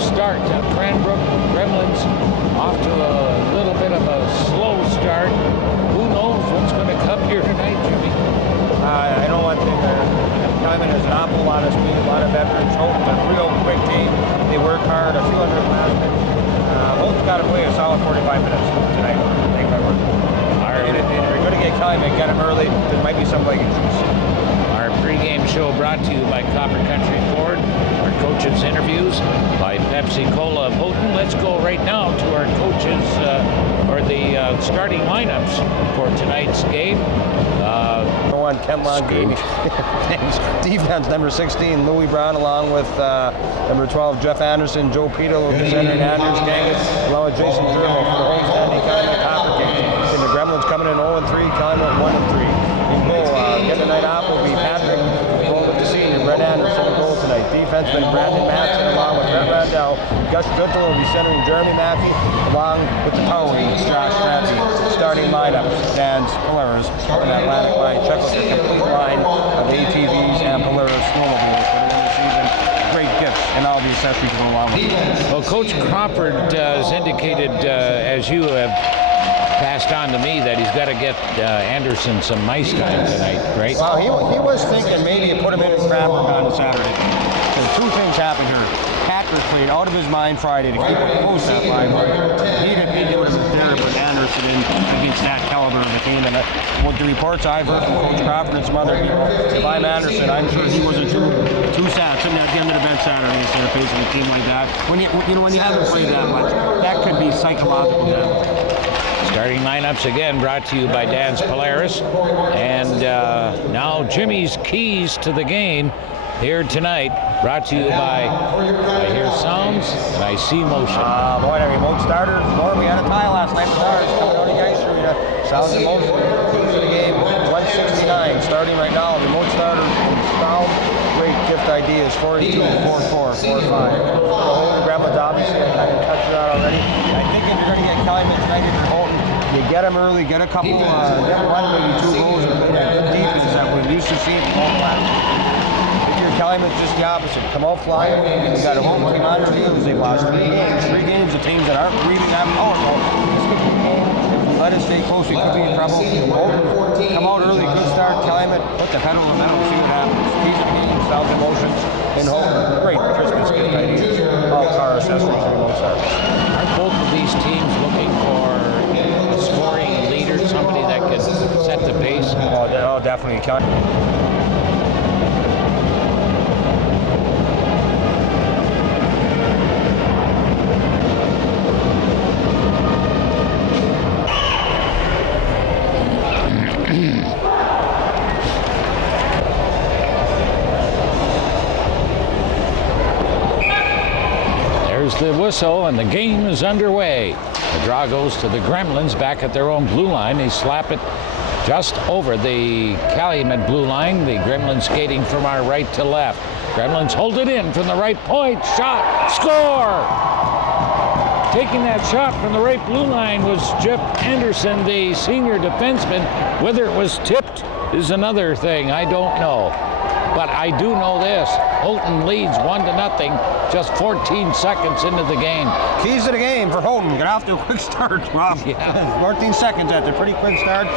start. Cranbrook Gremlins off to a little bit of a slow start. Who knows what's going to come here tonight, Jimmy? I know one thing. Calumet has an awful lot of speed, a lot of veterans. Houghton's a real quick team. They work hard, a few hundred last minute. Houghton's got to play a solid 45 minutes tonight. I think I would. If you're going to get Calumet, get them early. There might be some leg issues. Our pregame show brought to you by Copper Country Ford. Our coaches' interviews by Pepsi Cola of Houghton. Let's go right now to our coaches, or the starting lineups for tonight's game. Number 1, Ken Long. Defense, number 16, Louis Brown, along with number 12, Jeff Anderson, Joe Peter, Lucas Henry, and Anders Gangas, along with Jason Turbo for the homestanding Calumet Copper Kings. And the Gremlins coming in 0-3, Calumet 1-3. In goal, get the night off will be Patrick, going with the senior, Brett Anderson in goal tonight. Defenseman, Brandon Matson, along with Brett Randell. Gus Guttel will be centering Jeremy Mackey, along with the power wings, Josh Ramsey. Starting lineups, Dan Polaris on that Atlantic line. Check out the complete line of ATVs and Polaris snowmobiles for the end of the season. Great gifts and all the accessories to go along with it. Well, Coach Crawford has indicated, as you have passed on to me, that he's got to get Anderson some ice time tonight, right? Well, he was thinking maybe you put him in Cranbrook on Saturday. So two things happened here. Patrick played out of his mind Friday to keep it close that line. He didn't think it would have been there, but Anderson in against that caliber of a team. And what the reports I've heard from Coach Crawford and some other people, if I'm Anderson, I'm sure he wasn't too sad sitting at the end of the bench Saturday instead of facing a team like that. When you haven't played that much, that could be psychological damage. Starting lineups again brought to you by Dan's Polaris. And now Jimmy's keys to the game here tonight, brought to you by I hear sounds and I see motion. Boy, the remote starters. Boy, we had a tie last night with ours coming out of the ice arena. Sounds and motion. Keys to the game, 169. Starting right now, remote starters installed. Great gift ideas, 482, 44, 45. The Gremlins, obviously, I didn't touch that already. I think if you're going to get Calumet tonight in your Houghton, you get them early, get a couple, get one, maybe two goals, and play that good defense that we're used to seeing from all classes. Calumet's just the opposite. Come out flying. You got a home team on their heels. They've lost 3 games. 3 games of teams that aren't really that powerful. This could be a game. If we let it stay close, we could be in trouble. Come out early, good start. Calumet, put the pedal to the metal, see what happens. Keys of the game, sounds emotions, and hope. Great Christmas gift ideas. All car accessories and remote starters. Are both of these teams looking for a scoring leader, somebody that can set the pace? Oh, definitely. There's the whistle and the game is underway. The draw goes to the Gremlins back at their own blue line. They slap it just over the Calumet blue line. The Gremlins skating from our right to left. Gremlins hold it in from the right point. Shot, score! Taking that shot from the right blue line was Jeff Anderson, the senior defenseman. Whether it was tipped is another thing. I don't know. But I do know this. Houghton leads 1-0, just 14 seconds into the game. Keys to the game for Houghton. Get off to a quick start. Wow. Yeah. 14 seconds after a pretty quick start.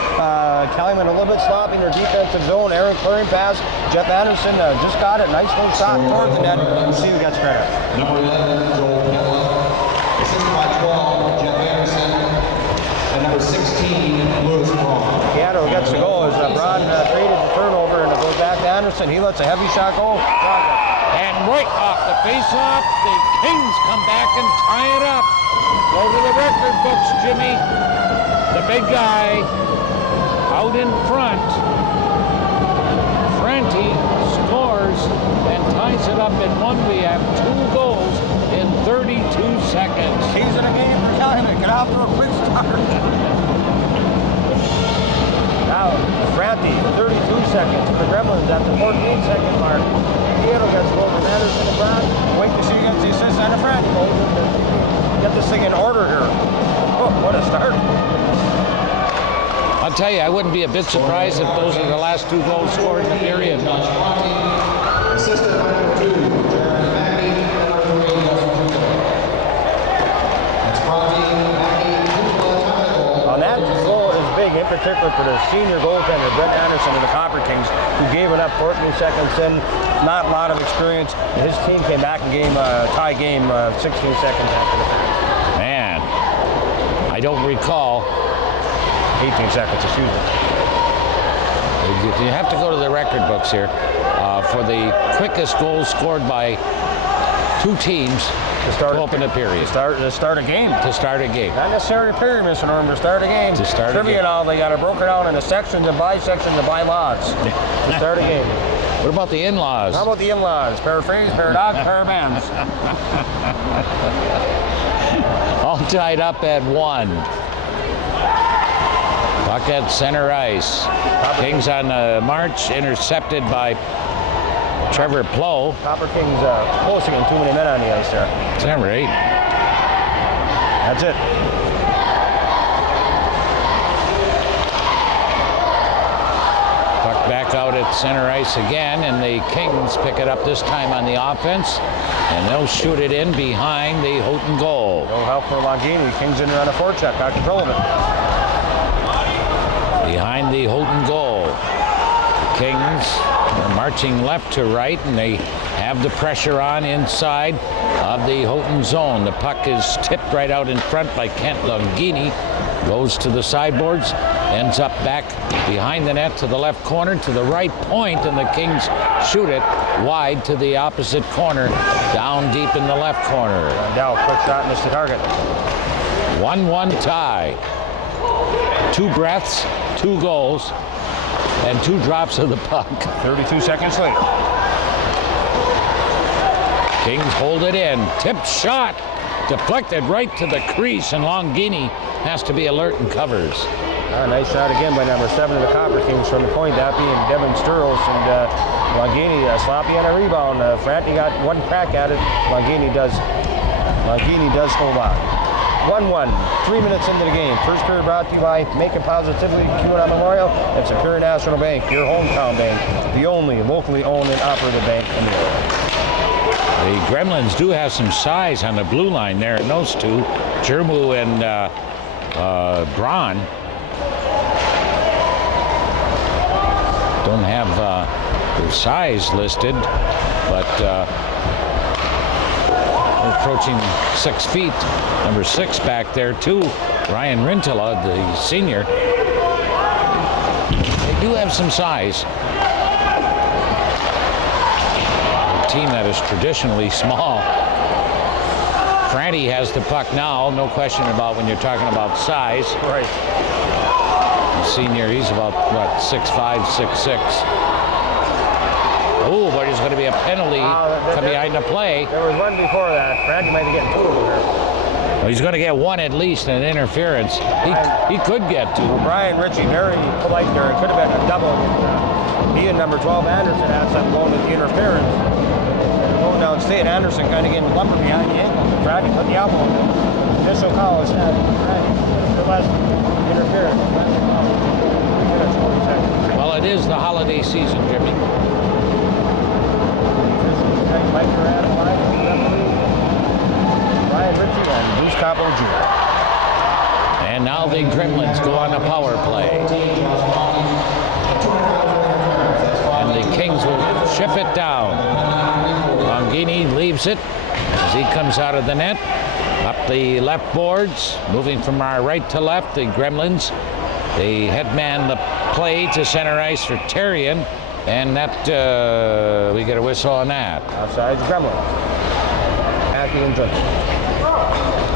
Calumet a little bit sloppy in their defensive zone. Aaron clearing pass. Jeff Anderson just got it. Nice little shot towards the net. Let's see who gets credit. Number 11, Joel Miller. Assisted by 12, Jeff Anderson. And number 16, Lewis Braun. Seattle gets the goal as Braun traded the turnover and it goes back to Anderson. He lets a heavy shot go. And right off the face-off, the Kings come back and tie it up. Go to the record books, Jimmy. The big guy out in front. Franti scores and ties it up in one. We have 2 goals in 32 seconds. Keys in the game for Calumet. Get off to a quick start. Now, Franti, 32 seconds for the Gremlins at the 14-second mark. Seattle gets goal from Anderson and Brown. Wait to see who gets the assist on the Franti goal. Get this thing in order here. Oh, what a start. I'll tell you, I wouldn't be a bit surprised if those are the last 2 goals scored in the period. Assisted by number 2, Jeremy Mackey, and number 3, Justin Turner. big, in particular for the senior goaltender, Brett Anderson of the Copper Kings, who gave it up 14 seconds in. Not a lot of experience. His team came back and gave a tie game 16 seconds after the fact. Man, I don't recall. 18 seconds, excuse me. You have to go to the record books here for the quickest goals scored by two teams to open a period. To start a game. To start a game. Not necessarily a period, Mr. Norm, to start a game. To start a Trivia game. and all, they got it broken down into sections and bisections and bylaws to start a game. What about the in-laws? How about the in-laws? Pair of frames, pair of dogs, pair of bands. All tied up at 1. Puck at center ice. Kings on the march, intercepted by Trevor Plow. Copper Kings close to getting too many men on the ice there. Is that right? That's it. Puck back out at center ice again, and the Kings pick it up this time on the offense, and they'll shoot it in behind the Houghton goal. No help for Longini. Kings in there on a forecheck. Got control of it. Behind the Houghton goal. The Kings are marching left to right, and they have the pressure on inside of the Houghton zone. The puck is tipped right out in front by Kent Longini. Goes to the sideboards, ends up back behind the net to the left corner to the right point, and the Kings shoot it wide to the opposite corner, down deep in the left corner. Now, quick shot, missed the target. 1-1 tie. 2 breaths, 2 goals, and 2 drops of the puck. 32 seconds later. Kings hold it in. Tipped shot. Deflected right to the crease, and Longini has to be alert and covers. Nice shot again by number 7 of the Copper Kings from the point, that being Devin Sturles, and Longini sloppy on a rebound. Franti got one crack at it. Longini does hold on. 1-1, 3 minutes into the game. First period brought to you by Making Positively QAnon Memorial and Superior National Bank, your hometown bank, the only locally owned and operated bank in the area. The Gremlins do have some size on the blue line there, and those two, Jermu and Braun, don't have their size listed, but approaching 6 feet. Number 6 back there too, Ryan Rintala, the senior. They do have some size. A team that is traditionally small. Franti has the puck now, no question about when you're talking about size. Right. The senior, he's about, what, 6'5", 6'6". Oh, but there's going to be a penalty behind the play. There was one before that. Franti might be getting 2 over here. Well, he's going to get 1 at least, an interference. He could get 2. Well, Brian Ritchie, very polite there. It could have been a double. He and number 12, Anderson, had something going with the interference. Going down state, Anderson kind of getting lumber behind the ankle. Franti put the elbow. Official call is that Franti less interference. Well, it is the holiday season, Jimmy. Mike Durant, Brian Ritchie, and Bruce Capo Jr. And now the Gremlins go on a power play. And the Kings will ship it down. Longini leaves it as he comes out of the net. Up the left boards, moving from our right to left, the Gremlins. They headman the play to center ice for Terrian. And that, we get a whistle on that. Outside Gremlins. Happy and drinking.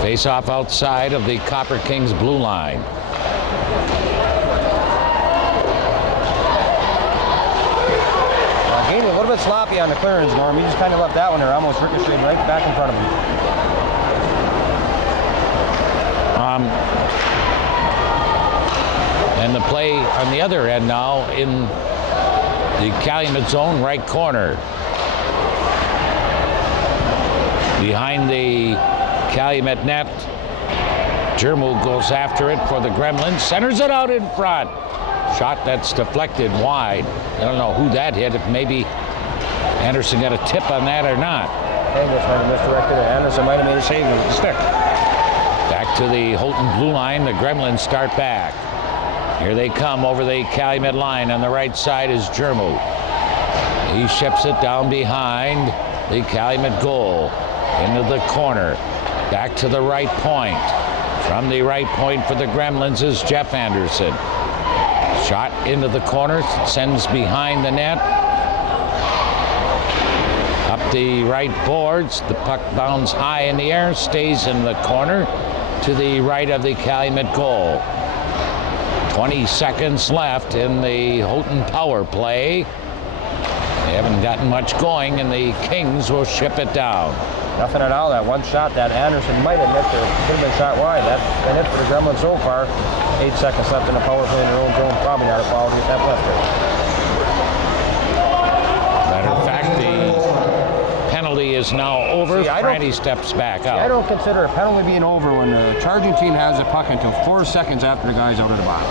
Face off outside of the Copper Kings blue line. Game a little bit sloppy on the clearance, Norm. He just kind of left that one there, almost ricocheted right back in front of him. And the play on the other end now in the Calumet zone, right corner. Behind the Calumet net, Jermu goes after it for the Gremlins, centers it out in front. Shot that's deflected wide. I don't know who that hit, if maybe Anderson got a tip on that or not. Angus might have misdirected it. Anderson might have made a save with the stick. Back to the Houghton blue line, the Gremlins start back. Here they come over the Calumet line. On the right side is Jermu. He ships it down behind the Calumet goal into the corner. Back to the right point. From the right point for the Gremlins is Jeff Anderson. Shot into the corner, sends behind the net. Up the right boards, the puck bounds high in the air, stays in the corner to the right of the Calumet goal. 20 seconds left in the Houghton power play. They haven't gotten much going, and the Kings will ship it down. Nothing at all. That one shot that Anderson might have missed, or could have been shot wide. That's been it for the Gremlins so far. 8 seconds left in the power play in their own zone. Probably not a foul to get that left there. Matter of fact, the penalty is now over. Franny steps back out. I don't consider a penalty being over when the charging team has the puck until 4 seconds after the guy's out of the box.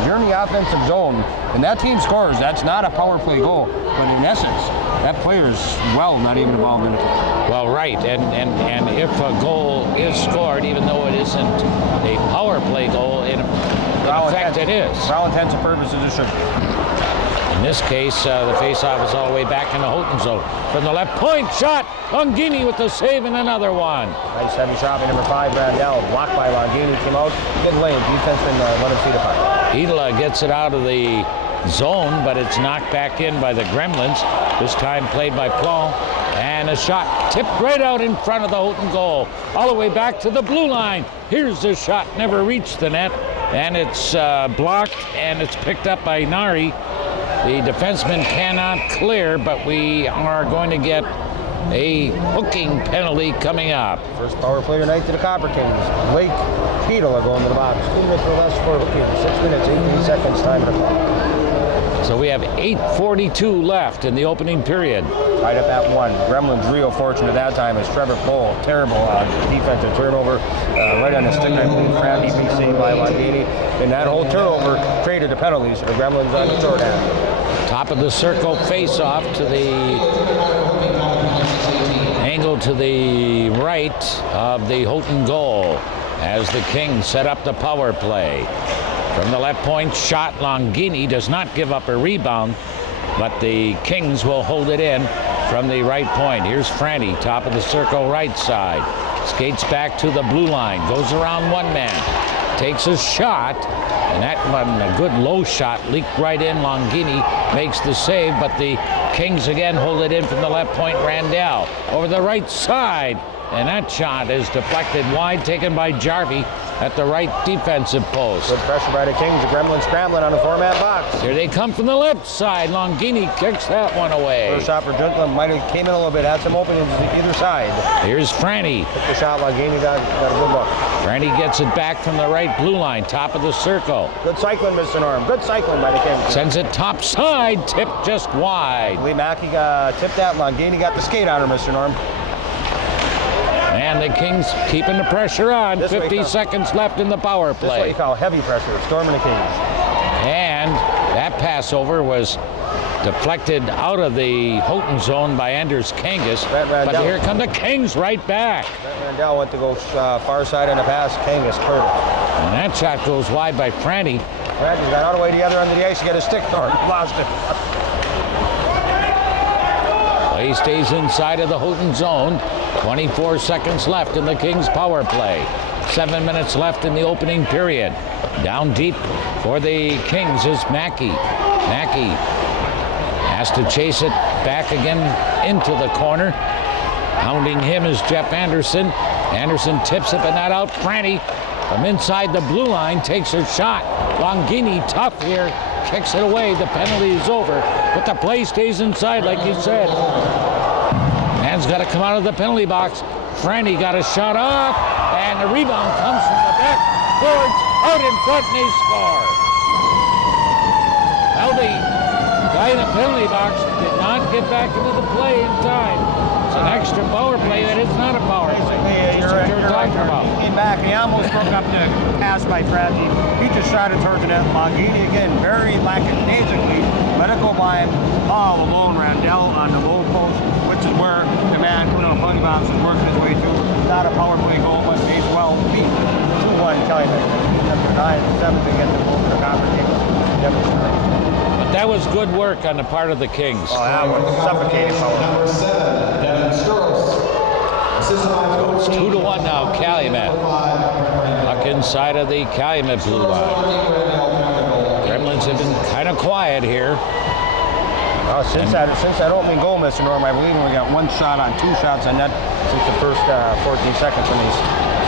If you're in the offensive zone and that team scores, that's not a power play goal. But in essence, that player's not even involved in it. Well, right, and if a goal is scored, even though it isn't a power play goal, in effect it is. For all intents and purposes, it should be. In this case, the faceoff is all the way back in the Houghton zone. From the left point shot, Longini with the save and another one. Nice heavy shot by number 5, Randall. Blocked by Longini, came out. Good lane, defense didn't let him see the puck. Edela gets it out of the zone, but it's knocked back in by the Gremlins. This time played by Plon. And a shot tipped right out in front of the Houghton goal. All the way back to the blue line. Here's the shot, never reached the net. And it's blocked, and it's picked up by Nari. The defenseman cannot clear, but we are going to get a hooking penalty coming up. First power play tonight to the Copper Kings. Blake Hedel are going to the box. 2 minutes or less for hooking. 6 minutes, 18 seconds, time of the clock. So we have 8:42 left in the opening period. Right up at 1. Gremlins real fortunate that time as Trevor Pohl, terrible defensive turnover. Right on the stick, I believe, Franny being saved by Longini. And that whole turnover created the penalties for the Gremlins on the short end. Top of the circle face-off to the angle to the right of the Houghton goal as the Kings set up the power play. From the left point shot, Longini does not give up a rebound, but the Kings will hold it in from the right point. Here's Franny, top of the circle, right side. Skates back to the blue line, goes around one man, takes a shot, and that one, a good low shot, leaked right in. Longini makes the save, but the Kings again hold it in from the left point. Randall over the right side, and that shot is deflected wide, taken by Jarvie at the right defensive post. Good pressure by the Kings. The Gremlins scrambling on the 4-man box. Here they come from the left side. Longini kicks that one away. First shot for Junklin might have came in a little bit, had some openings either side. Here's Franny. Took the shot, Longini got a good look. Franny gets it back from the right blue line, top of the circle. Good cycling, Mr. Norm. Good cycling by the Kings. Sends it top side, tipped just wide. Lee Mackey tipped that. Longini got the skate on her, Mr. Norm. And the Kings keeping the pressure on. 50 seconds left in the power play. That's what you call heavy pressure, storming the Kings. And that passover was deflected out of the Houghton zone by Anders Kangas. But here come the Kings right back. Randall went to go far side on the pass. Kangas curved. And that shot goes wide by Franny. Franny got all the way to the other end of the ice to get a stick on. Lost it. Play stays inside of the Houghton zone. 24 seconds left in the Kings power play. 7 minutes left in the opening period. Down deep for the Kings is Mackey. Mackey has to chase it back again into the corner. Hounding him is Jeff Anderson. Anderson tips it but not out. Franny from inside the blue line takes a shot. Longini tough here. Kicks it away. The penalty is over. But the play stays inside like you said. Man's got to come out of the penalty box. Franny got a shot up, and the rebound comes from the back boards out in front, and they score. Well, the guy in the penalty box did not get back into the play in time. It's an extra power play that is not a power play. Basically, you're talking about. He came back, and he almost broke up the pass by Franny. He just shot it towards the net. Longini again, very lackadaisically, let it go by him. All alone, Randall on the low post, which is where the man coming on the penalty box is working his way to. Not a power play goal, but he's well beat. 2-1 Calumet. 9-7 to get them over the Copper Kings. But that was good work on the part of the Kings. Oh, that was suffocating power. Number 7, Devin Sturls. Assisted by It's 2-1 now, Calumet. Puck inside of the Calumet blue line. Gremlins have been kind of quiet here. Since that opening goal, Mr. Norm, I believe we got 1 shot on 2 shots on net since the first 14 seconds when he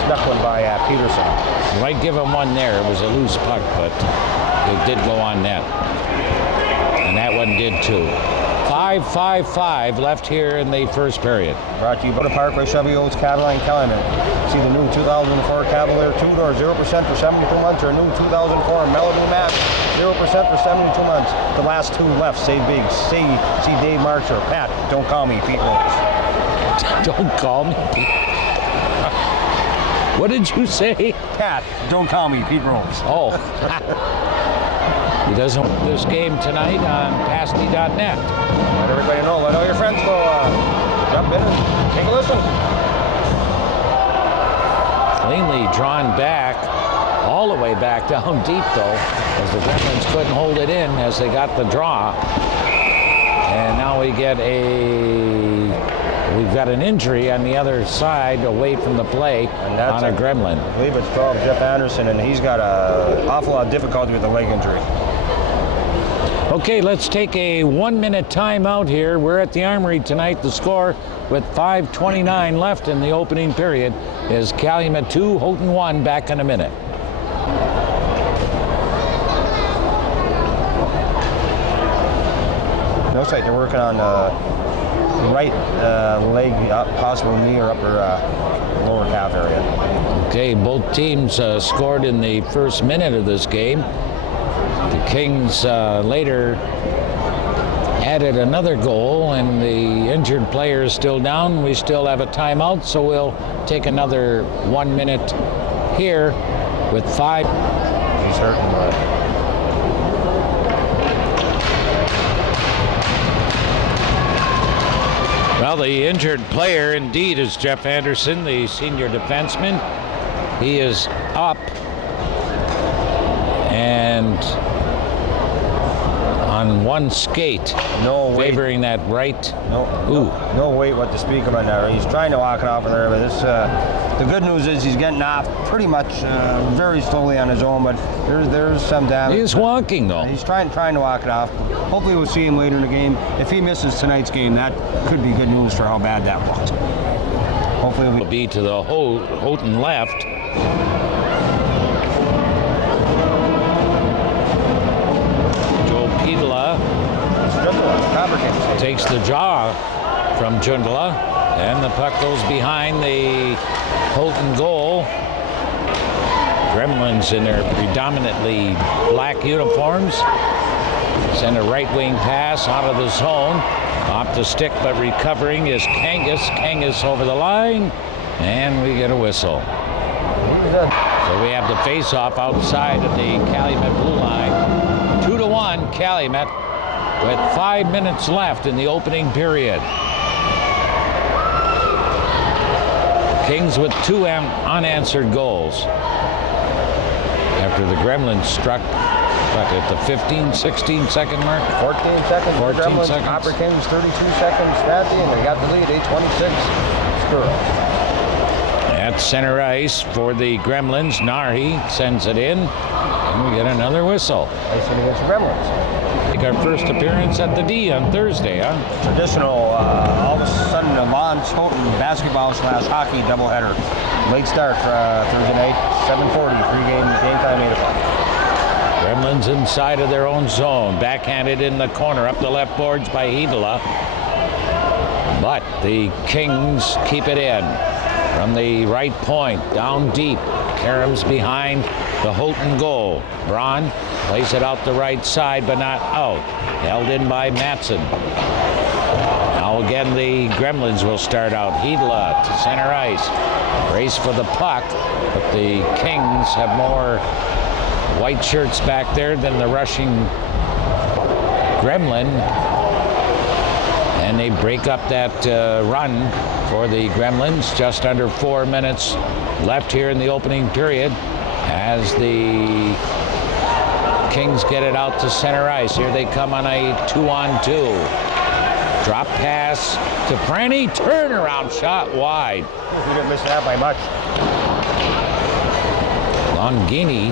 snuck one by Peterson. You might give him one there. It was a loose puck, but it did go on net. And that one did too. 5-5-5 left here in the first period. Brought to you by the Parkway Chevy Oats Cadillac Calumet. See the new 2004 Cavalier 2-door 0% for 72 months, or a new 2004 Melody Match 0% for 72 months. The last 2 left. Save big. See Dave March or Pat. Don't call me Pete Rose. Don't call me. What did you say? Pat, don't call me Pete Rose. Oh. He doesn't want this game tonight on pasty.net. Let everybody know. Let all your friends know. Jump in and take a listen. Cleanly drawn back, all the way back down deep though, as the Gremlins couldn't hold it in as they got the draw. And now we've got an injury on the other side away from the play on a Gremlin. I believe it's 12, Jeff Anderson, and he's got an awful lot of difficulty with the leg injury. Okay, let's take a 1-minute timeout here. We're at the Armory tonight. The score with 5:29 left in the opening period is Calumet 2, Houghton 1. Back in a minute. Looks like they're working on right leg, possible knee or upper lower calf area. Okay, both teams scored in the first minute of this game. The Kings later added another goal, and the injured player is still down. We still have a timeout, so we'll take another 1 minute here with 5. He's hurting, but well, the injured player indeed is Jeff Anderson, the senior defenseman. He is up and on one skate, favoring that right. No weight what to speak about that. He's trying to walk it off there, but this. The good news is he's getting off pretty much very slowly on his own, but there's some damage. He's walking though. He's trying to walk it off. Hopefully we'll see him later in the game. If he misses tonight's game, that could be good news for how bad that was. Hopefully it'll be to the Houghton left. Joe Pedala takes the jaw from Jundala, and the puck goes behind the Houghton goal. Gremlins in their predominantly black uniforms send a right wing pass out of the zone. Off the stick, but recovering is Kangas. Kangas over the line, and we get a whistle. So we have the face-off outside of the Calumet blue line. 2-1 Calumet with 5 minutes left in the opening period. Kings with 2 unanswered goals after the Gremlins struck at the 15-16 second mark. 14 seconds. 14 Gremlins, seconds. Copper Kings 32 seconds. Patty, and they got the lead. 8:26. Score. At center ice for the Gremlins, Nahi sends it in, and we get another whistle. Icing against the Gremlins. Make our first appearance at the D on Thursday, huh? Traditional, all of a sudden, a Houghton basketball/hockey doubleheader. Late start Thursday night, 7:40, game time 8 o'clock. Gremlins inside of their own zone, backhanded in the corner, up the left boards by Hidala. But the Kings keep it in from the right point, down deep. Karam's behind the Houghton goal. Braun plays it out the right side, but not out. Held in by Matson. Now again, the Gremlins will start out. Hidala to center ice. Race for the puck, but the Kings have more white shirts back there than the rushing Gremlin. And they break up that run for the Gremlins. Just under 4 minutes left here in the opening period. as the Kings get it out to center ice. Here they come on a 2-on-2. Drop pass to Franny. Turnaround shot wide. He didn't miss that by much. Longini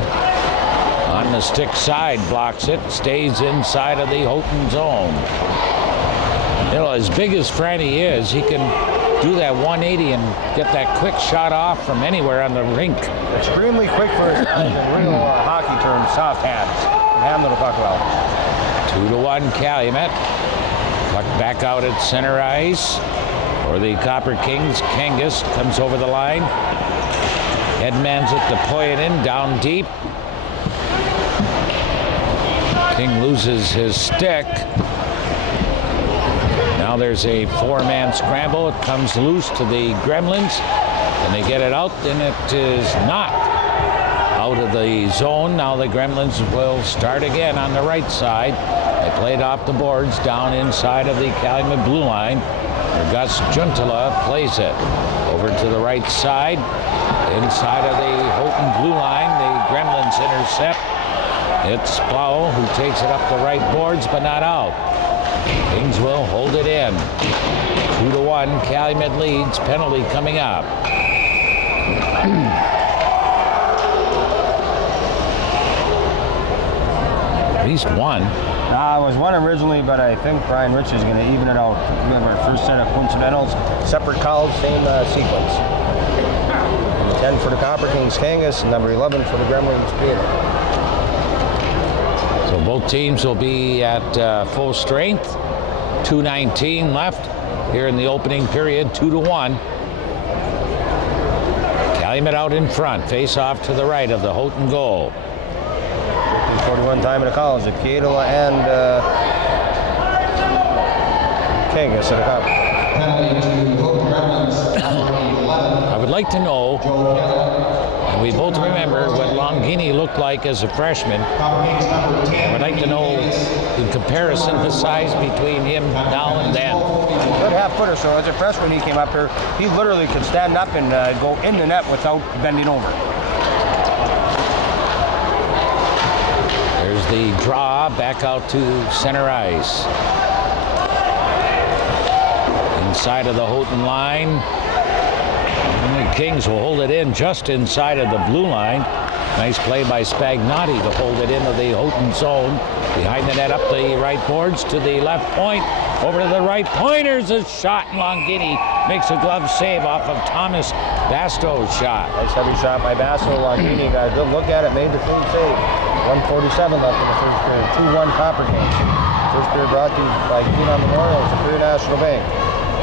on the stick side blocks it. Stays inside of the Houghton zone. You know, as big as Franny is, he can do that 180 and get that quick shot off from anywhere on the rink. Extremely quick for his real hockey terms, soft hands. Can handle the puck well. 2-1 Calumet. Puck back out at center ice. For the Copper Kings, Kangas comes over the line. Headmans it to Poyanen down deep. King loses his stick. Now there's a 4-man scramble. It comes loose to the Gremlins, and they get it out, and it is not out of the zone. Now the Gremlins will start again on the right side. They played off the boards down inside of the Calumet blue line. Gus Juntala plays it over to the right side. Inside of the Houghton blue line, the Gremlins intercept. It's Plow who takes it up the right boards, but not out. Kings will hold it in. 2-1, Calumet leads. Penalty coming up. At least one. It was one originally, but I think Brian Rich is going to even it out. Remember, first set of coincidentals, separate calls, same sequence. Number 10 for the Copper Kings, Kangas, and number 11 for the Gremlins, Peter. So both teams will be at full strength. 2:19 left here in the opening period, 2-1. Calumet out in front, face off to the right of the Houghton goal. 41 time in the calls, at Pietola and Kangas at the Copper. Penalty to Houghton Gremlins, number 11. I would like to know, and we both remember what Longini looked like as a freshman. Copper Kings, number 10. I would like to know, in comparison, the size between him now and then. Good half foot or so. As a freshman, he came up here. He literally could stand up and go in the net without bending over. There's the draw back out to center ice. Inside of the Houghton line. And the Kings will hold it in just inside of the blue line. Nice play by Spagnotti to hold it into the Houghton zone. Behind the net up the right boards to the left point. Over to the right pointers, a shot, and Longini makes a glove save off of Thomas Basto's shot. Nice heavy shot by Basto. Longini got a good look at it, made the clean save. 1:47 left in the first period. 2-1 Copper Kings. First period brought to you by Keenan Memorial, Superior National Bank,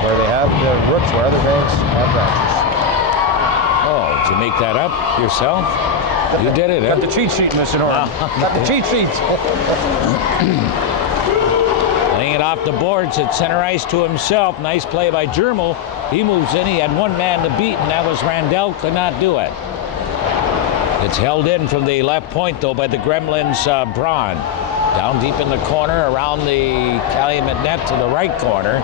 where they have the roots where other banks have branches. Oh, did you make that up yourself? You did it, Got the cheat sheet, Mr. Norton. Got the cheat sheets. Laying it off the boards at center ice to himself. Nice play by Jermel. He moves in. He had one man to beat, and that was Randell. Could not do it. It's held in from the left point, though, by the Gremlins' Braun. Down deep in the corner, around the Calumet net to the right corner.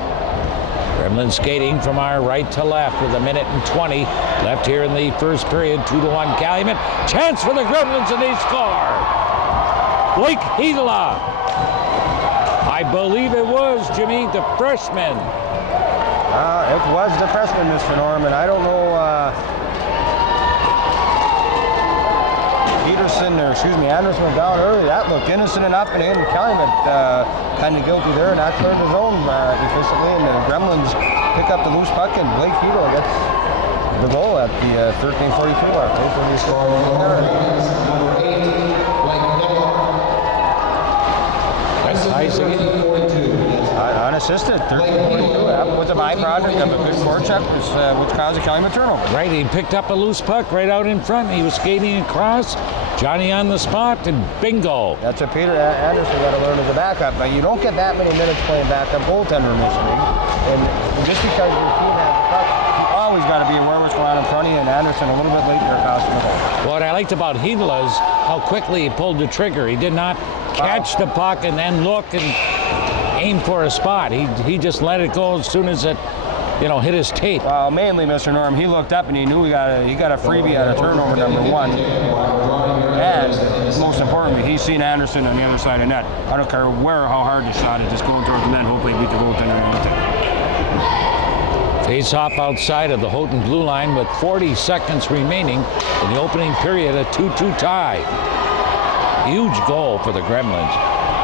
Gremlins skating from our right to left with 1:20 left here in the first period. 2-1 Calumet. Chance for the Gremlins, and they score. Blake Hedela. I believe it was, Jimmy, the freshman. It was the freshman, Mr. Norman. I don't know. Anderson went down early. That looked innocent enough, and in Calumet kind of guilty there, and that cleared his own efficiently. And the Gremlins pick up the loose puck, and Blake Hedela gets the goal at the 13:42 mark. Number 8, Blake Miller. That's nice again. 42. Unassisted, 13:42. That was a byproduct of a good forecheck, which caused a Calumet turnover. Right, he picked up a loose puck right out in front. He was skating across. Johnny on the spot, and bingo. That's what Peter Anderson got to learn as a backup. But you don't get that many minutes playing backup goaltender in this league. And just because your team has the puck, you always got to be aware what's going on in front of you. And Anderson a little bit late there costing the goal. What I liked about Hedela is how quickly he pulled the trigger. He did not catch the puck and then look and aim for a spot. He just let it go as soon as it, hit his tape. Well, mainly, Mr. Norm, he looked up and he knew he got a freebie out of turnover number 1. most importantly, he's seen Anderson on the other side of net. I don't care where or how hard the shot is, just going towards the net, hopefully beat the goaltender and anything. Face off outside of the Houghton blue line with 40 seconds remaining in the opening period, a 2-2 tie. Huge goal for the Gremlins.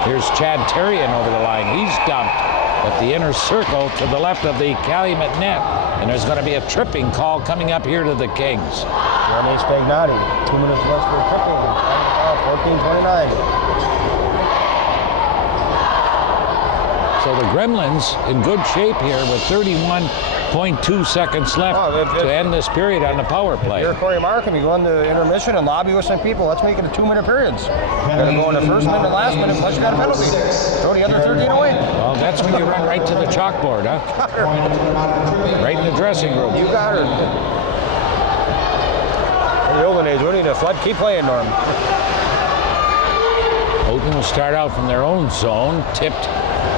Here's Chad Terrian over the line. He's dumped at the inner circle to the left of the Calumet net. And there's going to be a tripping call coming up here to the Kings. Jeremy Spagnotti, 2 minutes left for tripping. 14:29. So the Gremlins in good shape here with 31.2 seconds left to end this period on the power play. You're Corey Markham, you go into intermission and lobby with some people. Let's make it a 2-minute periods. You're going to go in the first minute, last minute, plus you got a penalty. Throw the other 13 away. Well, that's when you run right to the chalkboard, huh? Right in the dressing room. You got her. In the olden days, we need a flood. Keep playing, Norm. Houghton will start out from their own zone, tipped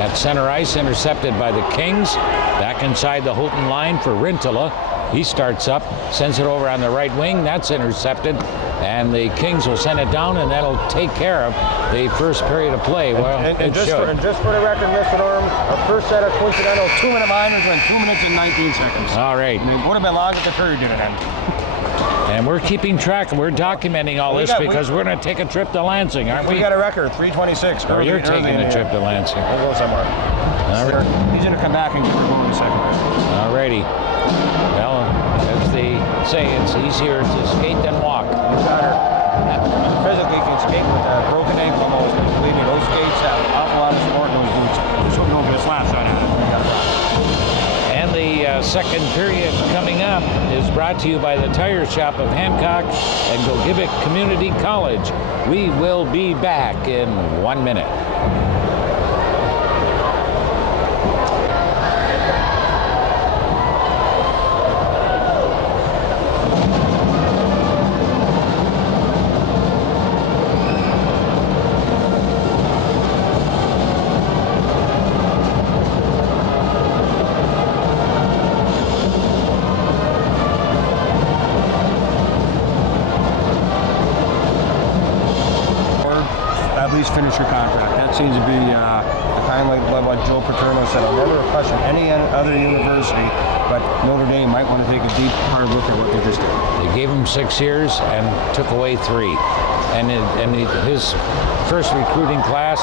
at center ice, intercepted by the Kings. Back inside the Houghton line for Rintala. He starts up, sends it over on the right wing. That's intercepted, and the Kings will send it down, and that'll take care of the first period of play. Well, and just for the record, Mr. Norm, our first set of coincidental 2-minute minors went 2 minutes and 19 seconds. All right. And it would have been long if the period didn't end. And we're keeping track, and we're documenting all this because we're going to take a trip to Lansing, aren't we? We got a record, 3:26. Or you're taking a trip to Lansing. We'll go somewhere. All right. He's going to come back and give her a goal in a second. All righty. Well, as they say, it's easier to skate than walk. You got her. Physically can skate with a broken ankle almost. Believe me, those skates have an awful lot of support in those boots. So we don't get a slap shot at it. And the second period coming up is brought to you by the Tire Shop of Hancock and Gogibic Community College. We will be back in 1 minute. At least finish your contract. That seems to be kind of like what Joe Paterno said. I'll never question any other university, but Notre Dame might want to take a deep, hard look at what they just did. They gave him 6 years and took away 3. And his first recruiting class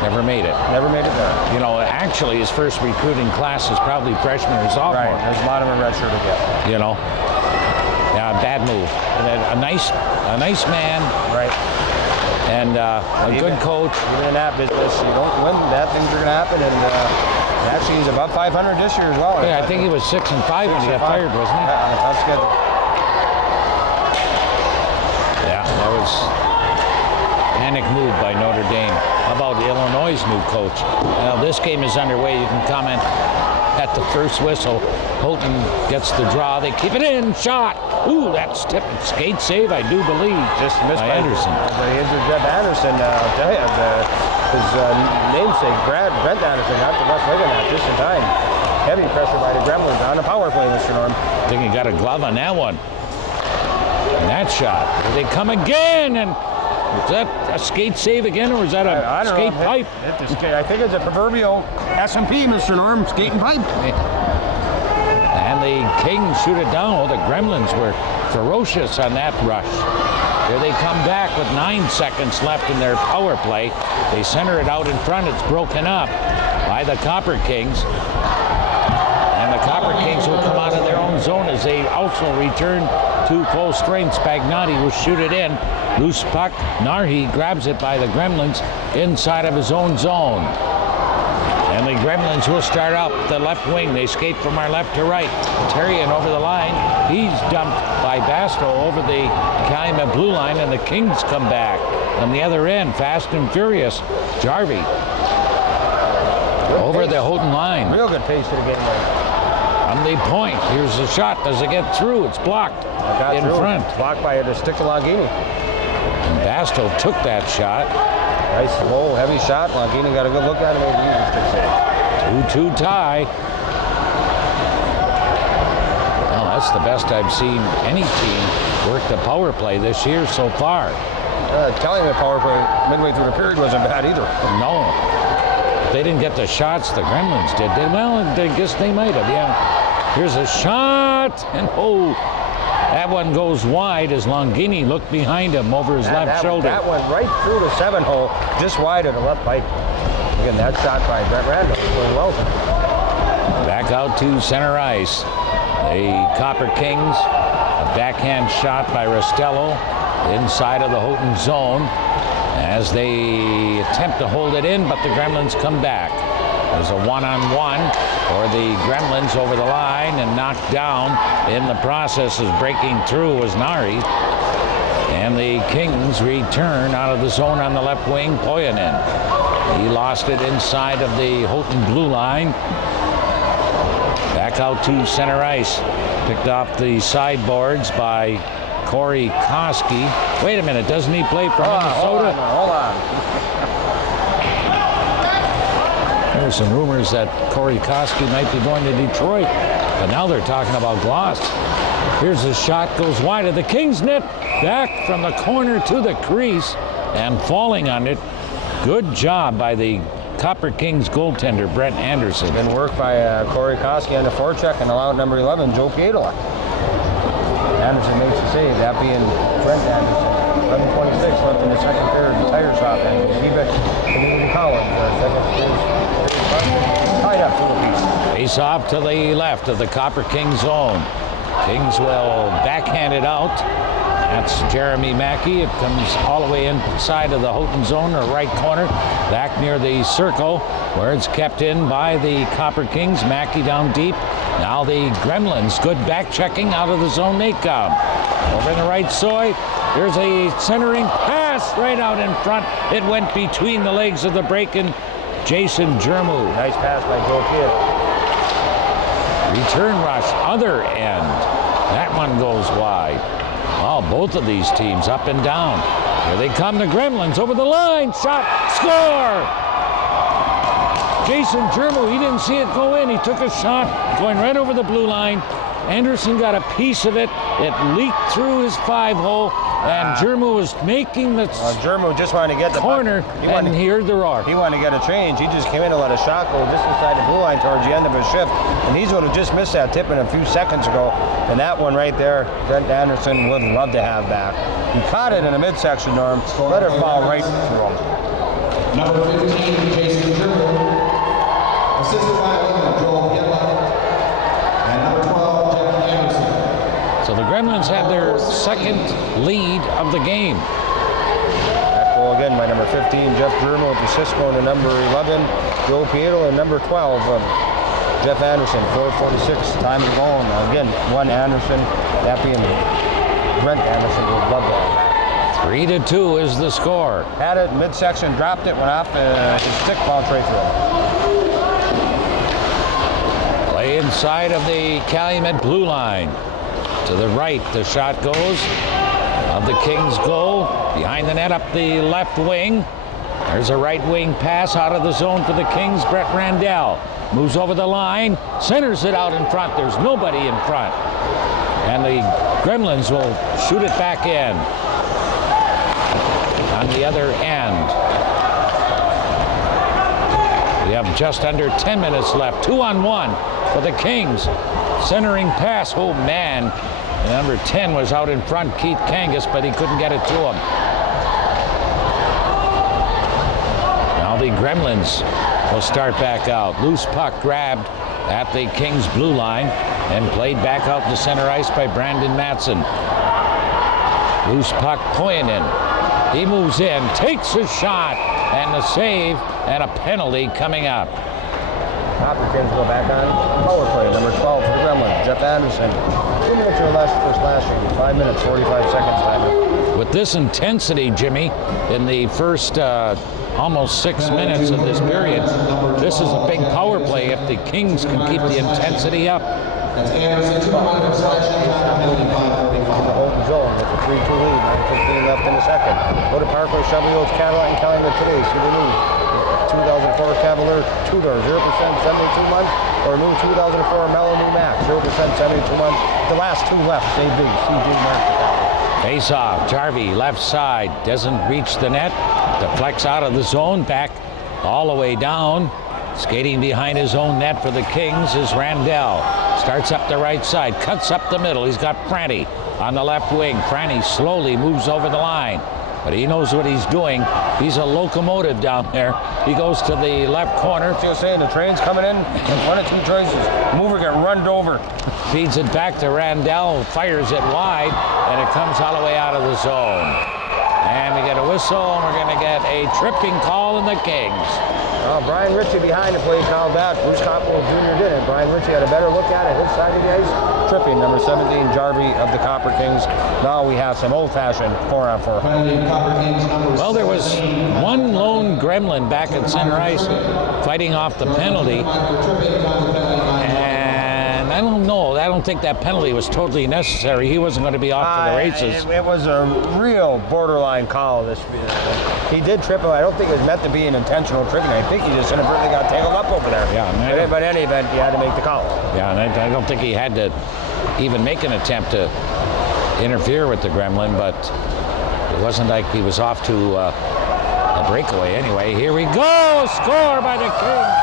never made it. Never made it there. You know, actually, his first recruiting class is probably freshman or sophomore. Right. There's a lot of them redshirt again. You know, yeah, bad move. And then a nice man. Right. And a good coach. Even in that business, you don't win, bad things are going to happen. And actually, he's above 500 this year as well. Yeah, I think he was 6 and 5 when he got fired, wasn't he? On a tough schedule. Yeah, that was panic move by Notre Dame. How about Illinois' new coach? Now, this game is underway. You can comment at the first whistle. Houghton gets the draw. They keep it in. Shot. Ooh, that's tipped. Skate save, I do believe. Just missed by Anderson. The injured Jeff Anderson. I'll tell you, his namesake, Brent Anderson, got the left leg on that just in time. Heavy pressure by the Gremlins on the power play, Mr. Norm. I think he got a glove on that one. And that shot. They come again, and is that a skate save again, or is that a skate pipe? I think it's a proverbial S&P, Mr. Norm, skating pipe. And the Kings shoot it down. Oh, the Gremlins were ferocious on that rush. Here they come back with 9 seconds left in their power play. They center it out in front. It's broken up by the Copper Kings. And the Copper Kings will come out of their own zone as they also return to full strength. Spagnotti will shoot it in. Loose puck. Narhi grabs it by the Gremlins inside of his own zone. And the Gremlins will start up the left wing. They skate from our left to right. Terrian over the line. He's dumped by Basto over the Calumet blue line, and the Kings come back on the other end, fast and furious. Jarvie over the Houghton line. Real good pace to the game there. On the point, here's the shot. Does it get through? It's blocked in front. Blocked by the stick to Longini. And Basto took that shot. Nice, low, heavy shot. Longini got a good look at him. 2-2 tie. Well, that's the best I've seen any team work the power play this year so far. Calumet power play midway through the period wasn't bad either. No. They didn't get the shots the Gremlins did. Well, I guess they might have, yeah. Here's a shot, and oh, that one goes wide as Longini looked behind him over his left shoulder. That went right through the 7-hole, just wide of the left pipe. Again, that shot by Brett Randall was going well. Back out to center ice. The Copper Kings, a backhand shot by Rostello inside of the Houghton zone as they attempt to hold it in, but the Gremlins come back. There's a one-on-one for the Gremlins over the line and knocked down in the process as breaking through was Nari. And the Kings return out of the zone on the left wing, Poyanen. He lost it inside of the Houghton blue line. Back out to center ice. Picked off the sideboards by Corey Koski. Wait a minute, doesn't he play for Minnesota? Hold on. There were some rumors that Corey Koski might be going to Detroit, but now they're talking about Gloss. Here's a shot, goes wide of the Kings net, back from the corner to the crease, and falling on it. Good job by the Copper Kings goaltender, Brent Anderson. Good work by Corey Koski on the forecheck and allowed number 11, Joe Pietola. Anderson makes the save, that being Brent Anderson. 11:26 left in the second period, the tire shop, and Zivik community college for a second stage. Tied up to the piece. Face off to the left of the Copper King zone. Kings will backhand it out. That's Jeremy Mackey. It comes all the way inside of the Houghton zone, or right corner, back near the circle, where it's kept in by the Copper Kings. Mackey down deep. Now the Gremlins, good back checking out of the zone. They come over in the right side. Here's a centering pass right out in front. It went between the legs of the break-in Jason Jermu. Nice pass by Joe Pietola. Return rush, other end. That one goes wide. Oh, both of these teams up and down. Here they come, the Gremlins over the line. Shot, score! Jason Jermu, he didn't see it go in. He took a shot going right over the blue line. Anderson got a piece of it. It leaked through his 5-hole, and Jermu was making the Jermu just wanted to get the corner, and he heard the roar. He wanted to get a change. He just came in to let a shot go just inside the blue line towards the end of his shift, and he's would have just missed that tip in a few seconds ago. And that one right there, Brent Anderson would love to have back. He caught it in the midsection, Norm. Let her fall right through him. Number 15, Jason Jermu. Assisted by 11, Joel Pietola. And number 12, Jeff Anderson. So the Gremlins had their second lead of the game. That goal again by number 15, Jeff Jermu, with the assist going to number 11, Joe Pietola, and number 12, Jeff Anderson. 4:46 time to go. And again, one Anderson, that being Brent Anderson, would love to have that. 3-2 is the score. Had it midsection, dropped it, went off his stick, bounced right through it. Play inside of the Calumet blue line. To the right, the shot goes of the Kings' goal. Behind the net, up the left wing. There's a right wing pass out of the zone for the Kings. Brett Randall moves over the line, centers it out in front. There's nobody in front. And the Gremlins will shoot it back in. On the other end, we have just under 10 minutes left. 2-on-1 for the Kings. Centering pass. Oh, man. Number 10 was out in front, Keith Kangas, but he couldn't get it to him. Now the Gremlins will start back out. Loose puck grabbed at the Kings blue line and played back out to center ice by Brandon Matson. Loose puck, Poyanen. He moves in, takes a shot, and a save, and a penalty coming up. Copper Kings go back on power play. Number 12 for the Gremlins, Jeff Anderson. 2 minutes or less for slashing. 5 minutes, 45 seconds time. With this intensity, Jimmy, in the first almost 6 minutes of this period, this is a big power play if the Kings can keep the intensity up. That's Anderson, 2 minutes for slashing, penalty 5:35. The Houghton zone with a 3-2 lead, 9:15 left in the second. Go to Parkway Chevy Oaks Cadillac and Calumet today. See the new 2004 Cavalier two-door, 0%, 72 months, or new 2004 Malibu Max, 0%, 72 months. The last two left, say big, CJ Mark. Face off. Jarvie, left side, doesn't reach the net. Deflects out of the zone, back all the way down. Skating behind his own net for the Kings is Randell. Starts up the right side, cuts up the middle. He's got Franny on the left wing. Franny slowly moves over the line, but he knows what he's doing. He's a locomotive down there. He goes to the left corner. You're saying the train's coming in, one of two choices. Mover get runned over. Feeds it back to Randell, fires it wide, and it comes all the way out of the zone. And we get a whistle, and we're going to get a tripping call in the Kings. Brian Ritchie behind the play called that. Bruce Coppola Jr. did it. Brian Ritchie had a better look at it. His side of the ice. Tripping, number 17, Jarvie of the Copper Kings. Now we have some old-fashioned 4-on-4. Well, there was one lone gremlin back at center ice fighting off the penalty. And I don't know. I don't think that penalty was totally necessary. He wasn't going to be off to the races. It was a real borderline call. He did trip him. I don't think it was meant to be an intentional tripping. I think he just inadvertently got tangled up over there. Yeah, but in any event, he had to make the call. Yeah, and I don't think he had to even make an attempt to interfere with the gremlin, but it wasn't like he was off to a breakaway anyway. Here we go! A score by the Kings!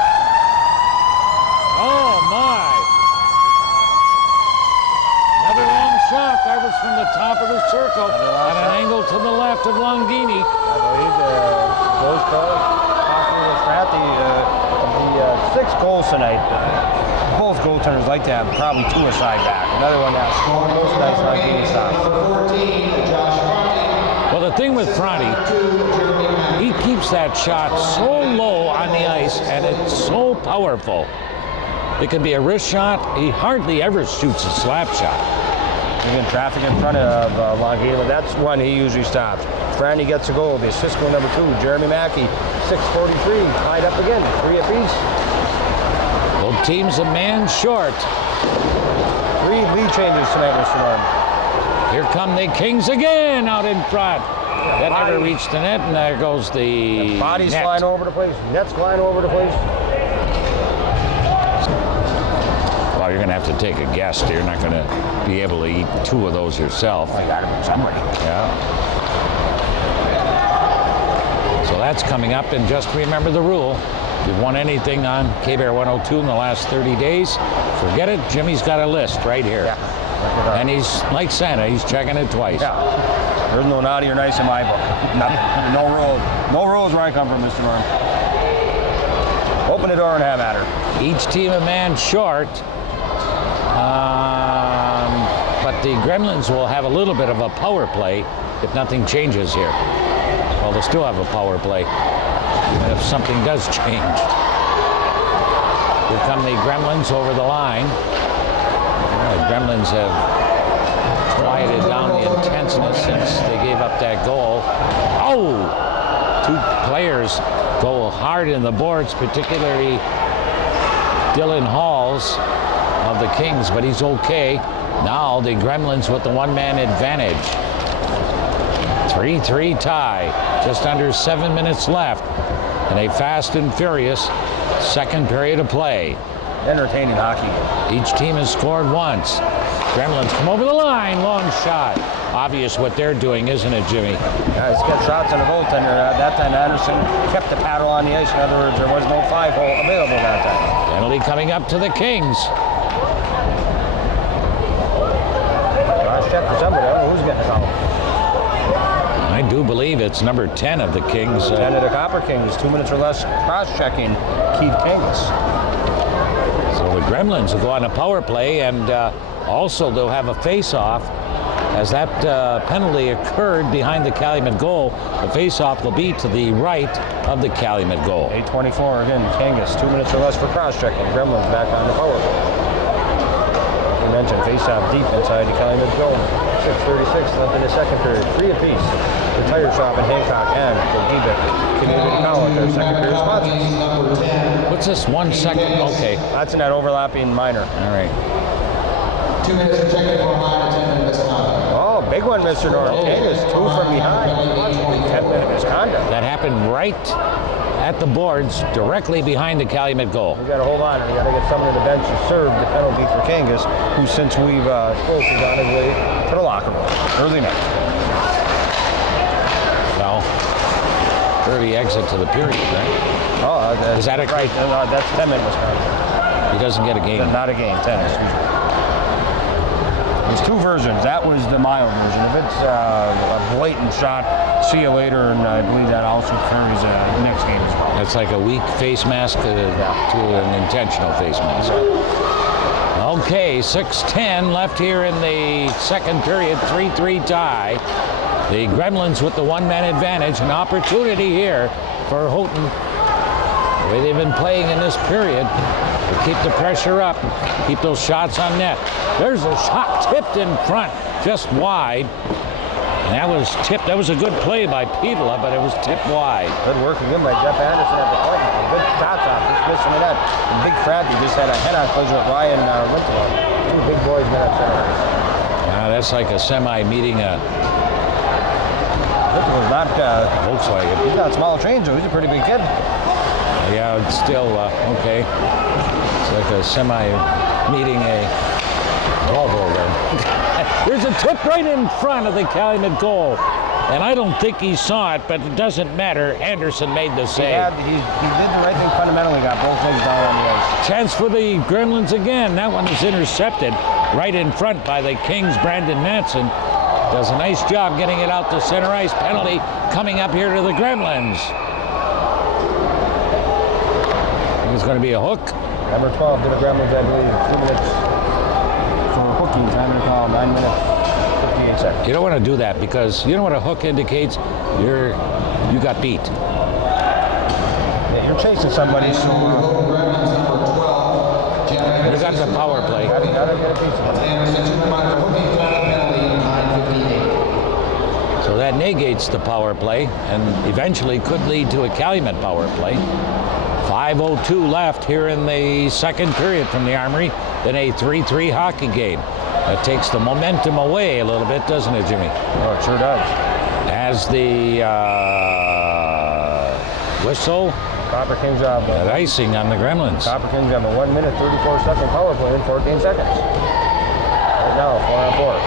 Oh, my! Another long shot. That was from the top of the circle at an angle to the left of Longini. I believe those calls possibly the 6 goals tonight. Both goaltenders like to have probably 2 aside back. Another one that scored most nights like being stopped. Well, the thing with Franti, he keeps that shot so low on the ice, and it's so powerful. It can be a wrist shot. He hardly ever shoots a slap shot. Even traffic in front of Longino, that's one he usually stops. Franny gets a goal. The Cisco number 2, Jeremy Mackey, 6:43, tied up again, 3 apiece. Both teams a man short. 3 lead changes tonight, Mr. Norm. Here come the Kings again out in front. That never reached the net, and there goes the bodies net. flying over the place, nets flying over the place. Well, you're going to have to take a guess. You're not going to be able to eat 2 of those yourself. I got to be somebody. Yeah. So that's coming up, and just remember the rule. If you've won anything on K-Bear 102 in the last 30 days, forget it. Jimmy's got a list right here. Yeah. And he's like Santa, he's checking it twice. Yeah. There's no naughty or nice in my book. Nothing. No rules. No rules where I come from, Mr. Norm. Open the door and have at her. Each team a man short. But the Gremlins will have a little bit of a power play if nothing changes here. Well, they'll still have a power play, even if something does change. Here come the Gremlins over the line. The Gremlins have quieted down the intensity since they gave up that goal. Oh! 2 players go hard in the boards, particularly Dylan Halls of the Kings, but he's okay. Now the Gremlins with the 1-man advantage. 3-3 tie. Just under 7 minutes left in a fast and furious second period of play. Entertaining hockey. Each team has scored once. Gremlins come over the line. Long shot. Obvious what they're doing, isn't it, Jimmy? Yeah, he's got shots on the goaltender. That time Anderson kept the paddle on the ice. In other words, there was no 5-hole available that time. Penalty coming up to the Kings. Check for somebody. I don't know who's getting the call. I do believe it's number 10 of the Kings. 10 of the Copper Kings. 2 minutes or less cross-checking Keith Kings. So the Gremlins will go on a power play, and also they'll have a face-off. As that penalty occurred behind the Calumet goal, the face-off will be to the right of the Calumet goal. 8:24 again, Kangas. 2 minutes or less for cross-checking. Gremlins back on the power play. You mentioned face-off deep inside the Calumet goal. 6:36 left in the second period. 3 apiece. The Tire Shop in Hancock and the Deebick Community College, their second period sponsors. What's this 1 second? Okay. That's in that overlapping minor. All right. 2 minutes for checking for minor, 10 minute misconduct. Oh, big one, Mr. Norton. Kangas, 2 from behind. 10-minute misconduct. That happened right at the boards, directly behind the Calumet goal. We got to hold on. We got to get someone to the bench to serve the penalty for Kangas, who, since we've spoken, is on his way to the locker room. Early night. early exit to the period, right? Oh, Is that a right? That's 10 in Wisconsin. He doesn't get a game. Not a game, 10. Excuse me. There's two versions. That was the mild version. If it's a blatant shot, see you later, and I believe that also carries next game as well. That's like a weak face mask to an intentional face mask. Okay, 6:10 left here in the second period, 3-3 tie. The Gremlins with the one-man advantage, an opportunity here for Houghton. The way they've been playing in this period, to keep the pressure up, keep those shots on net. There's a shot tipped in front, just wide. And that was tipped. That was a good play by Pidla, but it was tipped wide. Good work again by Jeff Anderson at the point. Good shots off. Just missing it up. And Big Fratty just had a head-on collision with Ryan Lintelon. Two big boys met at center. That's like a semi meeting a Lintelon's not Volkswagen. he's not small change, though. He's a pretty big kid. Yeah, it's still okay. It's like a semi meeting a Volvo then. There's a tip right in front of the Calumet goal. And I don't think he saw it, but it doesn't matter. Anderson made the save. He did the right thing fundamentally, got both legs down on the ice. Chance for the Gremlins again. That one is intercepted right in front by the Kings' Brandon Matson. Does a nice job getting it out to center ice. Penalty coming up here to the Gremlins. I think it's going to be a hook. Number 12 to the Gremlins, I believe. 2 minutes for hooking. Time to call, 9 minutes, 58 seconds. You don't want to do that because you know what a hook indicates? You got beat. Yeah, you're chasing somebody, so You got the power play. gotta get a piece of it. So that negates the power play and eventually could lead to a Calumet power play. 5:02 left here in the second period from the Armory. Then a 3-3 hockey game. That takes the momentum away a little bit, doesn't it, Jimmy? Oh, it sure does. As the whistle, Copper Kings have that icing on the Gremlins. Copper Kings have a 1 minute 34-second power play in 14 seconds. Right now, 4-on-4.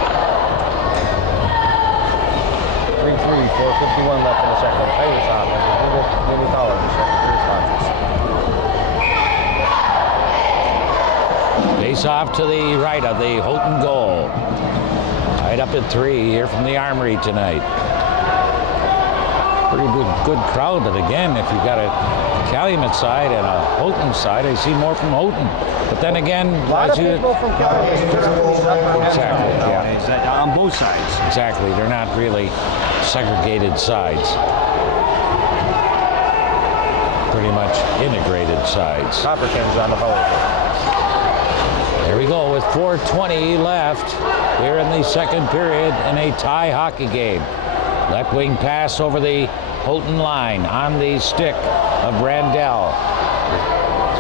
3-3, 4:51 left in the second. Face off. Jimmy Collins, second period sponsors. Face off to the right of the Houghton goal. Tied up at 3 here from the Armory tonight. Pretty good crowd, but again, if you've got a Calumet side and a Houghton side, I see more from Houghton. But then again, A lot of people from Calumet. Exactly, yeah. On both sides. Exactly, they're not really segregated sides. Pretty much integrated sides. Copper Kings on the power play. There we go with 4:20 left here in the second period in a tie hockey game. Left wing pass over the Houghton line on the stick of Randell.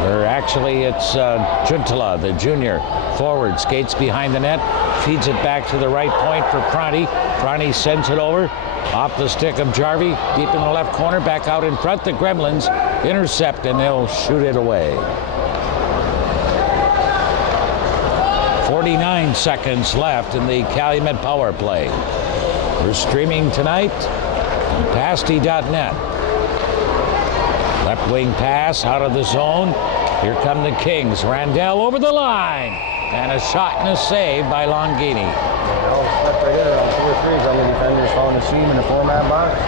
Or actually it's Juntala, the junior forward, skates behind the net, feeds it back to the right point for Pronti. Pronti sends it over off the stick of Jarvie, deep in the left corner, back out in front. The Gremlins intercept and they'll shoot it away. 49 seconds left in the Calumet power play. We're streaming tonight on pasty.net. Left wing pass out of the zone. Here come the Kings. Randell over the line. And a shot and a save by Longini. Left right in around 2 or 3s on the defenders found a seam in the 4-man box.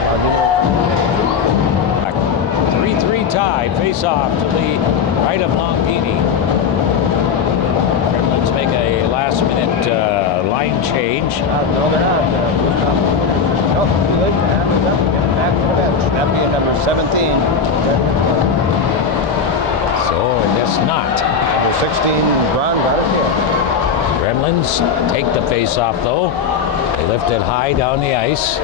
3-3 tie. Face off to the right of Longini. Let's make a last minute line change. No, they're not. Nope, too late to have it up. Get it back to the bench. That being number 17. So I guess not. Number 16, Ron got it here. Gremlins take the face off though. They lift it high down the ice.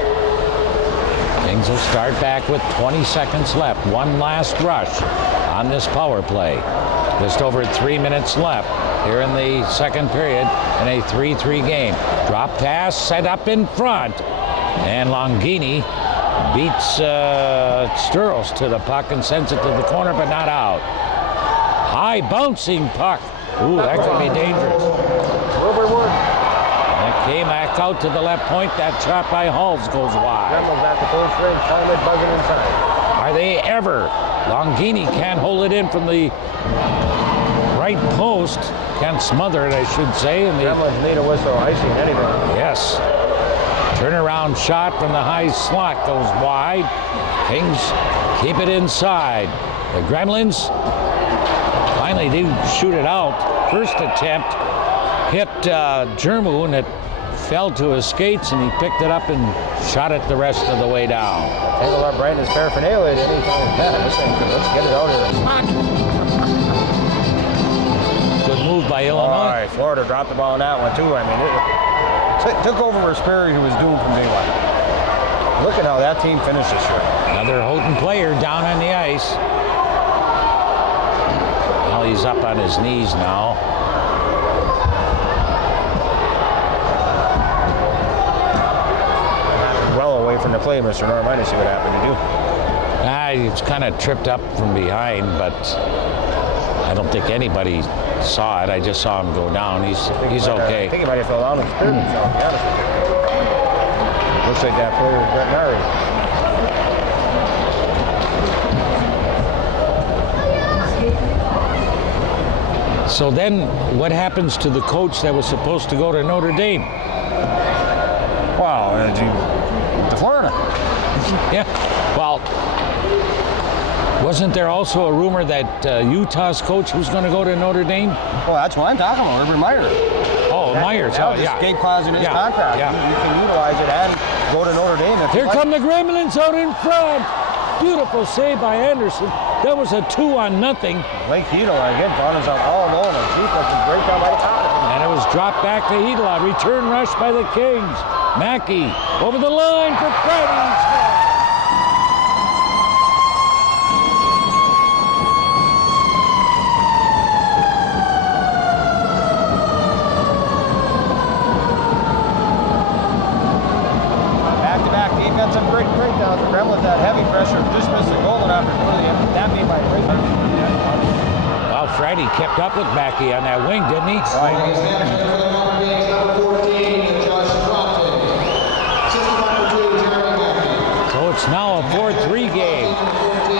Kings will start back with 20 seconds left. One last rush on this power play. Just over 3 minutes left here in the second period in a 3-3 game. Drop pass set up in front. And Longini beats Sturls to the puck and sends it to the corner, but not out. High bouncing puck. Ooh, that could be dangerous. And it came back out to the left point. That shot by Halls goes wide. Gremlins back to full strength. Calumet buzzing inside. I Are they ever? Longini can't hold it in from the right post. Can't smother it, I should say. And Gremlins need a whistle. Icing anything. yes. Turnaround shot from the high slot goes wide. Kings keep it inside. The Gremlins finally do shoot it out. First attempt hit Jermu, and it fell to his skates, and he picked it up and shot it the rest of the way down. Tangle up right in his paraphernalia. Let's get it out here. Good move by All Illinois. right, Florida dropped the ball on that one too. I mean, it took over where Sperry, who was doomed from day one. Look at how that team finished this year. Another Houghton player down on the ice. Well, he's up on his knees now. Well away from the play, Mr. Norm. I didn't see what happened to you. He's kind of tripped up from behind, but I don't think anybody saw it. I just saw him go down. He's I okay. think he might have fell down and hurt himself, to be honest with you. Looks like that player is Brett Nari. So then what happens to the coach that was supposed to go to Notre Dame? Wow, to Florida. Yeah, well, wasn't there also a rumor that Utah's coach was going to go to Notre Dame? Well, that's what I'm talking about, Urban Meyer. Oh, Myers. That Oh, was the yeah. escape clause in his Yeah, contract. yeah. You can utilize it and go to Notre Dame. If Here you like. come the Gremlins out in front. Beautiful save by Anderson. That was a 2-0. Lake Hidala again, found himself all alone. And Chief was a great job by the top. And it was dropped back to Hidala. Return rush by the Kings. Mackey over the line for Friday. Back-to-back defensive breakdowns. The Gremlins had heavy pressure, just missed a golden opportunity. That made my break. Well, Friday kept up with Mackey on that wing, didn't he? His manager for the Mountain Games, number 14, Josh Crompton. Assistant number 2, Jeremy Gaffney. So it's now a 4-3 game.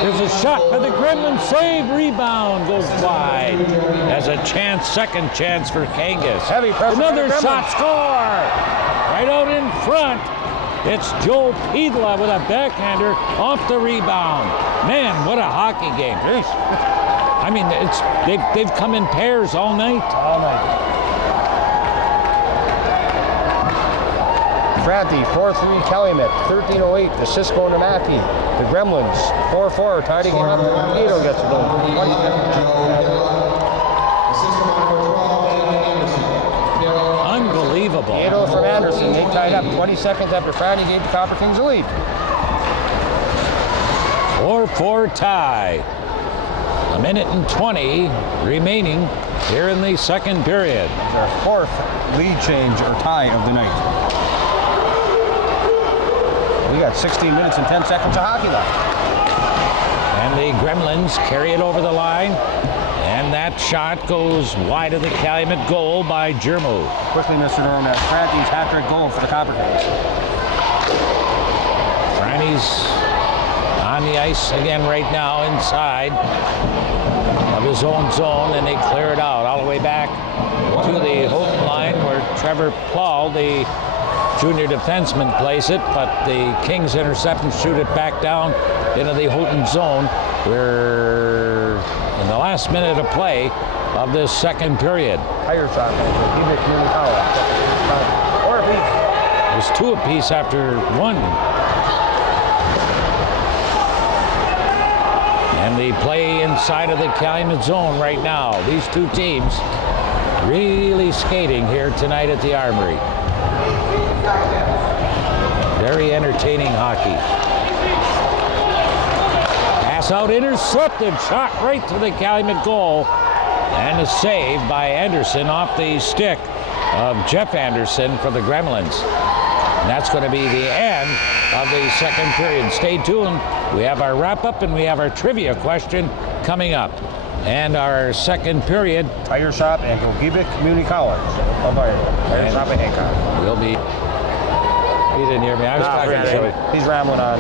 There's a shot by the Gremlins. Save, rebound, goes wide. Has a chance, second chance for Kangas. Heavy pressure by Another the Gremlins. shot, score! Right out in front. It's Joe Pedla with a backhander off the rebound. Man, what a hockey game. I mean, they've come in pairs all night. All night. Franti, 4-3 Calumet, 13:08 to Cisco and Mackey. The Gremlins, 4-4, tied again up. Toledo gets it over. Unbelievable. Toledo from Anderson, they tied up 20 seconds after Franti gave the Copper Kings a lead. 4-4 tie. 1:20 remaining here in the second period. Their fourth lead change or tie of the night. We got 16 minutes and 10 seconds of hockey left. And the Gremlins carry it over the line. And that shot goes wide of the Calumet goal by Jermu. Quickly, Mr. Norman, that's Franti's hat-trick goal for the Copper Kings. Franny's on the ice again right now inside of his own zone, and they clear it out all the way back to the Houghton line where Trevor Plow, the junior defenseman, plays it, but the Kings intercept and shoot it back down into the Houghton zone. We're in the last minute of play of this second period. Tire shot, Calumet Community College. Or a beat. It was 2 apiece after 1. And the play inside of the Calumet zone right now. These two teams really skating here tonight at the Armory. Very entertaining hockey. Pass out, intercepted, shot right to the Calumet goal. And a save by Anderson off the stick of Jeff Anderson for the Gremlins. And that's going to be the end of the second period. Stay tuned. We have our wrap-up and we have our trivia question coming up. And our second period. Tire shop and Calumet Community College. Tire shop and Hancock. Will be. He didn't hear me. I was talking to Joey. He's rambling on.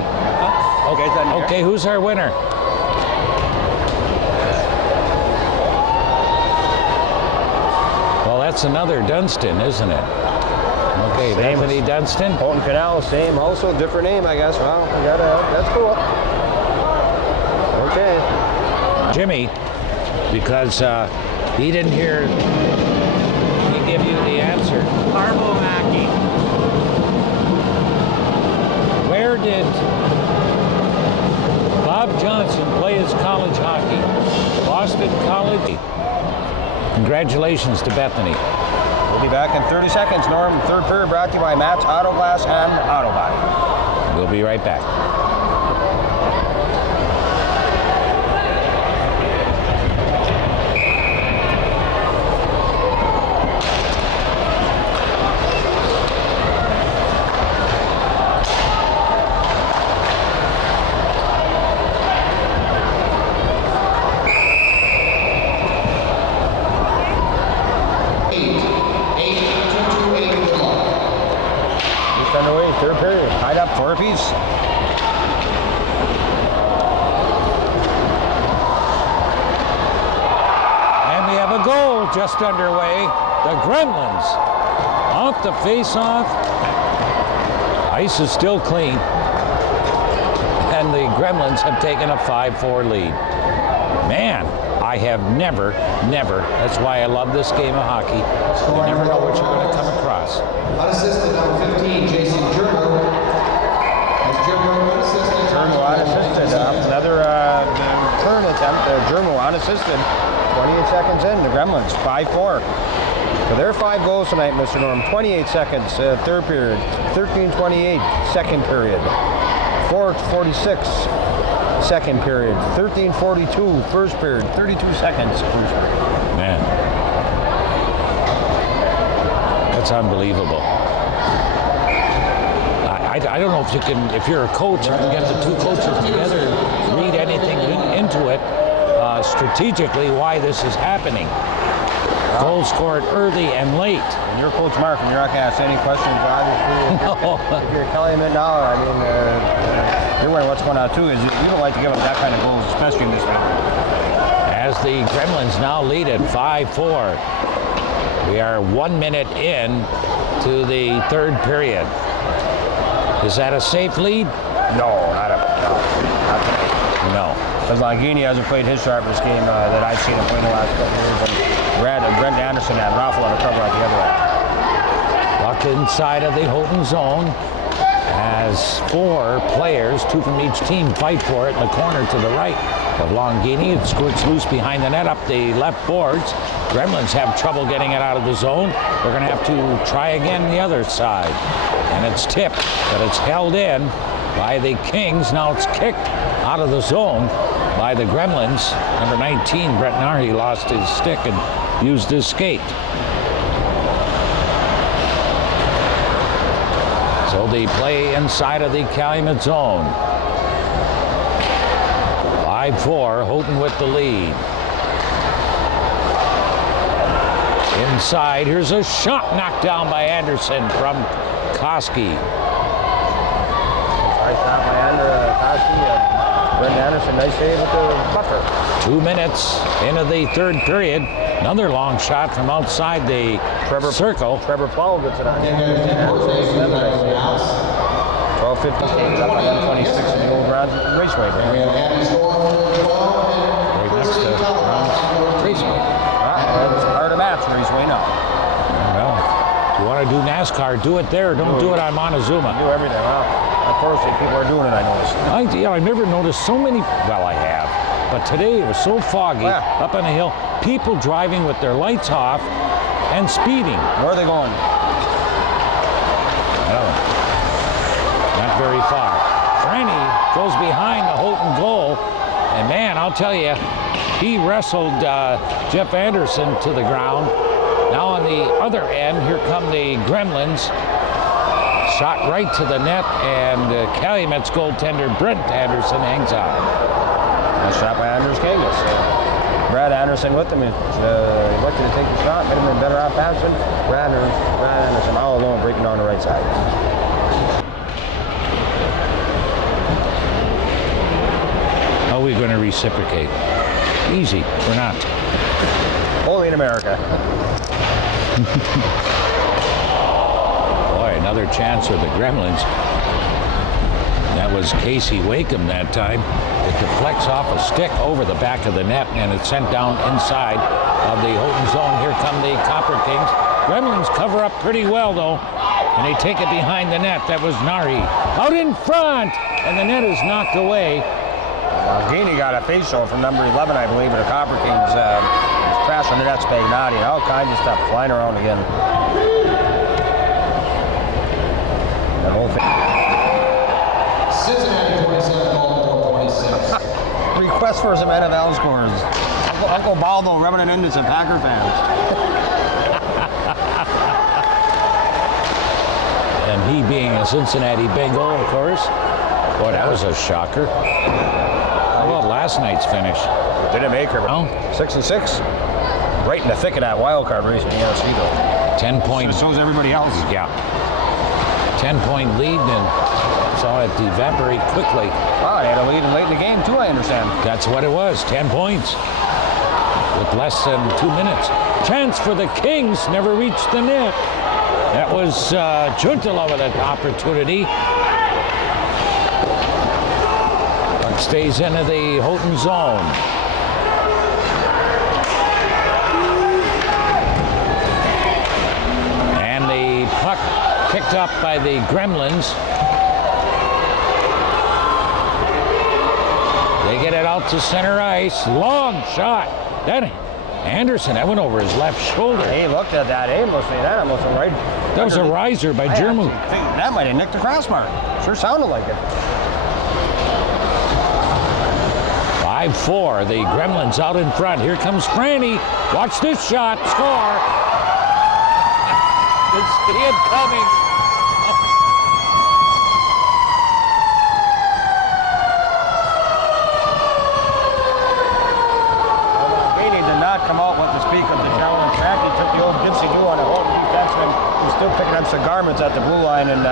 Okay, who's our winner? Well, that's another Dunstan, isn't it? Okay, Same Bethany as- Dunstan. Houghton Canal, same, also different name, I guess. Well, we that's cool. Okay. Jimmy, because he didn't hear me give you the answer. Marble hockey. Where did Bob Johnson play his college hockey? Boston College. Congratulations to Bethany. We'll be back in 30 seconds, Norm. Third period brought to you by Matt's Auto Glass and Auto Body. We'll be right back. Just underway, third period. Tied up 4 apiece. And we have a goal just underway. The Gremlins off the face-off. Ice is still clean. And the Gremlins have taken a 5-4 lead. Man, I have never, that's why I love this game of hockey. You never know what you're going to come across. Unassisted, number 15, Jason Gerber. As Gerber unassisted. Germo unassisted. Another turn attempt. Germo unassisted. 28 seconds in. The Gremlins 5-4. So their 5 goals tonight, Mr. Norm. 28 seconds, third period. 13:28, second period. 4:46, second period. 13:42, first period. 32 seconds, first period. Man, that's unbelievable. I don't know if you can, if you're a coach, you can get the two coaches together, read anything into it strategically why this is happening. Goals scored early and late. And you're Coach Mark, and you're not going to ask any questions, obviously. No. If you're Calumet now, I mean, you're wondering what's going on too, is you don't like to give up that kind of goals, especially in this league. As the Gremlins now lead at 5-4. We are 1 minute in to the third period. Is that a safe lead? No, not tonight. No. Because Longini hasn't played his sharpest game that I've seen him play in the last couple of years. And Brent Anderson had an awful lot of cover at the other end. Puck inside of the Houghton zone as 4 players, 2 from each team, fight for it in the corner to the right of Longini. It squirts loose behind the net up the left boards. Gremlins have trouble getting it out of the zone. They're going to have to try again the other side. And it's tipped, but it's held in by the Kings. Now it's kicked out of the zone by the Gremlins. Number 19, Brett Narhi, lost his stick and used his skate. So the play inside of the Calumet zone. 5-4, Houghton with the lead. Inside, here's a shot knocked down by Anderson from Koski. Nice shot by Koski. Brent Anderson, nice save with the buffer. 2 minutes into the third period. Another long shot from outside the circle. Trevor Powell gets it on. 12:50 up on M26 in the old Raceway. Right next to Raceway. It's part of Matt's Raceway now. Well, if you want to do NASCAR, do it there. Don't do it on Montezuma. Do everything. Well, unfortunately, people are doing it, I noticed. I've never noticed so many, well, I have, but today it was so foggy up on the hill, people driving with their lights off and speeding. Where are they going? I don't know. Not very far. Franny goes behind the Houghton goal, and man, I'll tell you, he wrestled Jeff Anderson to the ground. Now on the other end, here come the Gremlins. Shot right to the net, and Calumet's goaltender Brent Anderson hangs out. Nice shot by Anders Kangas. Brad Anderson with him. Elected to take the shot, made him a better off passing. Brad Anderson all alone breaking down the right side. going to reciprocate. Easy. We're not. Only in America. Boy, another chance for the Gremlins. That was Casey Wakeham that time. It deflects off a stick over the back of the net, and it's sent down inside of the Houghton zone. Here come the Copper Kings. Gremlins cover up pretty well, though, and they take it behind the net. That was Nari. Out in front, and the net is knocked away. Gini got a face-off from number 11, I believe, but the Copper Kings crashed on the net, Spagnati, and all kinds of stuff flying around again. That whole thing. Cincinnati 27, Baltimore 26. Request for some NFL scores. Uncle Baldo rubbing it into some Packer fans. And he being a Cincinnati Bengal, of course. Boy, that was a shocker. How about last night's finish? Didn't make her. No. 6-6. Right in the thick of that wild card race in the NFC, though. 10 points. So is everybody else. Yeah. 10-point lead, and saw it evaporate quickly. Wow, they had a lead late in the game, too, I understand. That's what it was, 10 points. With less than 2 minutes. Chance for the Kings, never reached the net. That was Juntala with an opportunity. But stays into the Houghton zone. And the puck picked up by the Gremlins. They get it out to center ice. Long shot. That Anderson, that went over his left shoulder. He looked at that aimlessly. That almost went right. That was a riser by Jermu. I think that might have nicked the crossbar. Sure sounded like it. 5-4. The Gremlins out in front. Here comes Franny. Watch this shot. Score. You see it coming. Picking up some garments at the blue line, and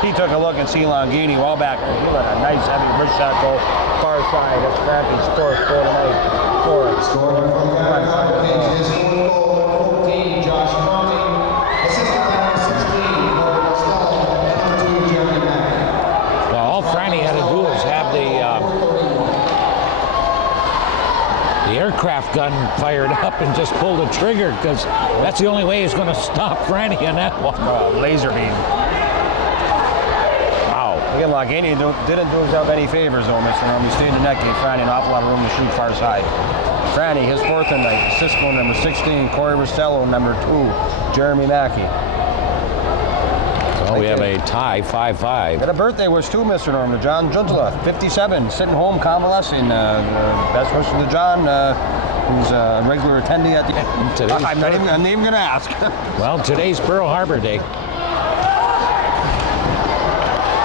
he took a look and see Longini well back. He let a nice heavy wrist shot go far side. That's Crappy's fourth goal tonight. Scoring from the Copper Kings, his fourth goal, 14, Josh Conti. Assistant by 16, Corbin Costello, number 2, Jeremy Mack. Well, all Franny had to do was have the aircraft gun fired up and just pull the trigger, because that's the only way he's going to stop Franny in that one. Laser beam. Wow. Again, Longini didn't do himself any favors, though, Mr. Rum. He stayed in the net, gave Franny an awful lot of room to shoot far side. Franny, his fourth tonight. Cisco, number 16. Corey Rostello, number 2. Jeremy Mackey. So we have a tie, 5-5. Got a birthday wish too, Mr. Norm, to John Juntala, 57, sitting home convalescing. Best wish to John, who's a regular attendee at the. I'm not even going to ask. Well, today's Pearl Harbor Day.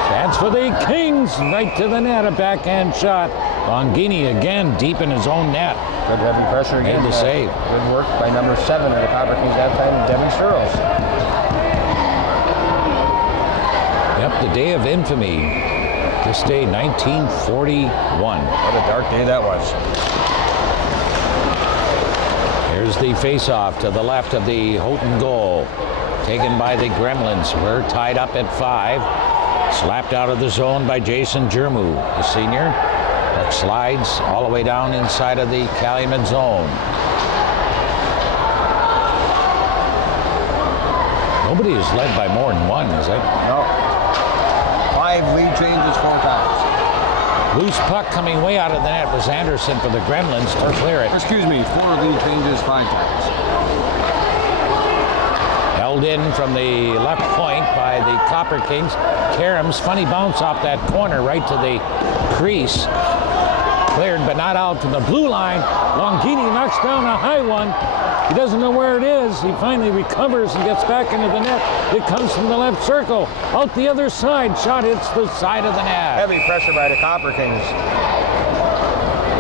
Chance for the Kings, right to the net, a backhand shot. Longini again, deep in his own net. Good heavy pressure again. Made the save. Good work by number 7 of the Copper Kings that time, Devin Sturles. Yep, the day of infamy. This day, 1941. What a dark day that was. Here's the face-off to the left of the Houghton goal. Taken by the Gremlins. We're tied up at 5. Slapped out of the zone by Jason Jermu, the senior. Puck slides all the way down inside of the Calumet zone. Nobody is led by more than one, is it? No. 5 lead changes 4 times. Loose puck coming way out of the net was Anderson for the Gremlins to clear it. Excuse me, 4 lead changes 5 times. Held in from the left point by the Copper Kings. Karam's funny bounce off that corner right to the crease. Cleared but not out to the blue line. Longini knocks down a high one. He doesn't know where it is. He finally recovers and gets back into the net. It comes from the left circle. Out the other side. Shot hits the side of the net. Heavy pressure by the Copper Kings.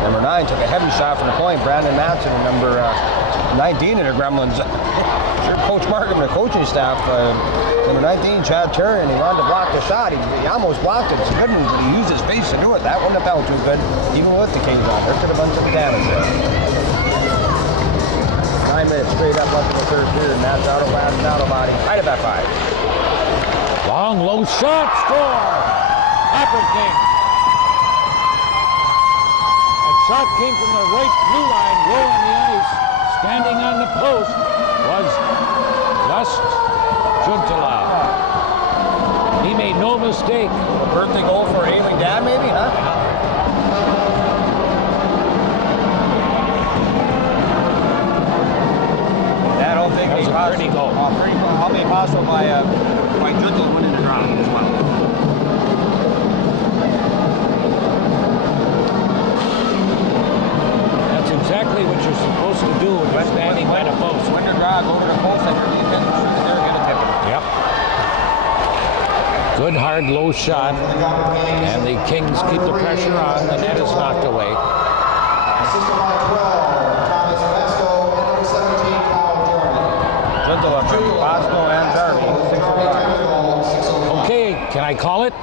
Number 9 took a heavy shot from the point. Brandon Matson, number 19 of the Gremlins. sure Coach Markham and the coaching staff, number 19, Chad Turner, he wanted to block the shot. He almost blocked it. It's a good one, but he used his face to do it. That wouldn't have felt too good, even with the Kings on. There could have been some damage there. 9 minutes straight up left in the third period. Matt's out of last, out of body. Right at that 5. Long, low shot, score! Copper King. That shot came from the right blue line, low on the ice. Standing on the post was just Juntala. He made no mistake. A birthday goal for ailing dad, maybe, huh? That whole thing was a pretty goal. I'll be possible by Juntala winning the draw as well. That's exactly what you're supposed to do when you're standing by the post. Win the draw, go to the post, and your defense is there, get a tip. Yep. Good hard low shot, and the Kings keep the pressure on. The net is knocked away. Assisted by 12, Thomas Vasco, and number 17, Kyle Jeremy. Juntala from Bosco and Jeremy, 6-5. Okay, can I call it?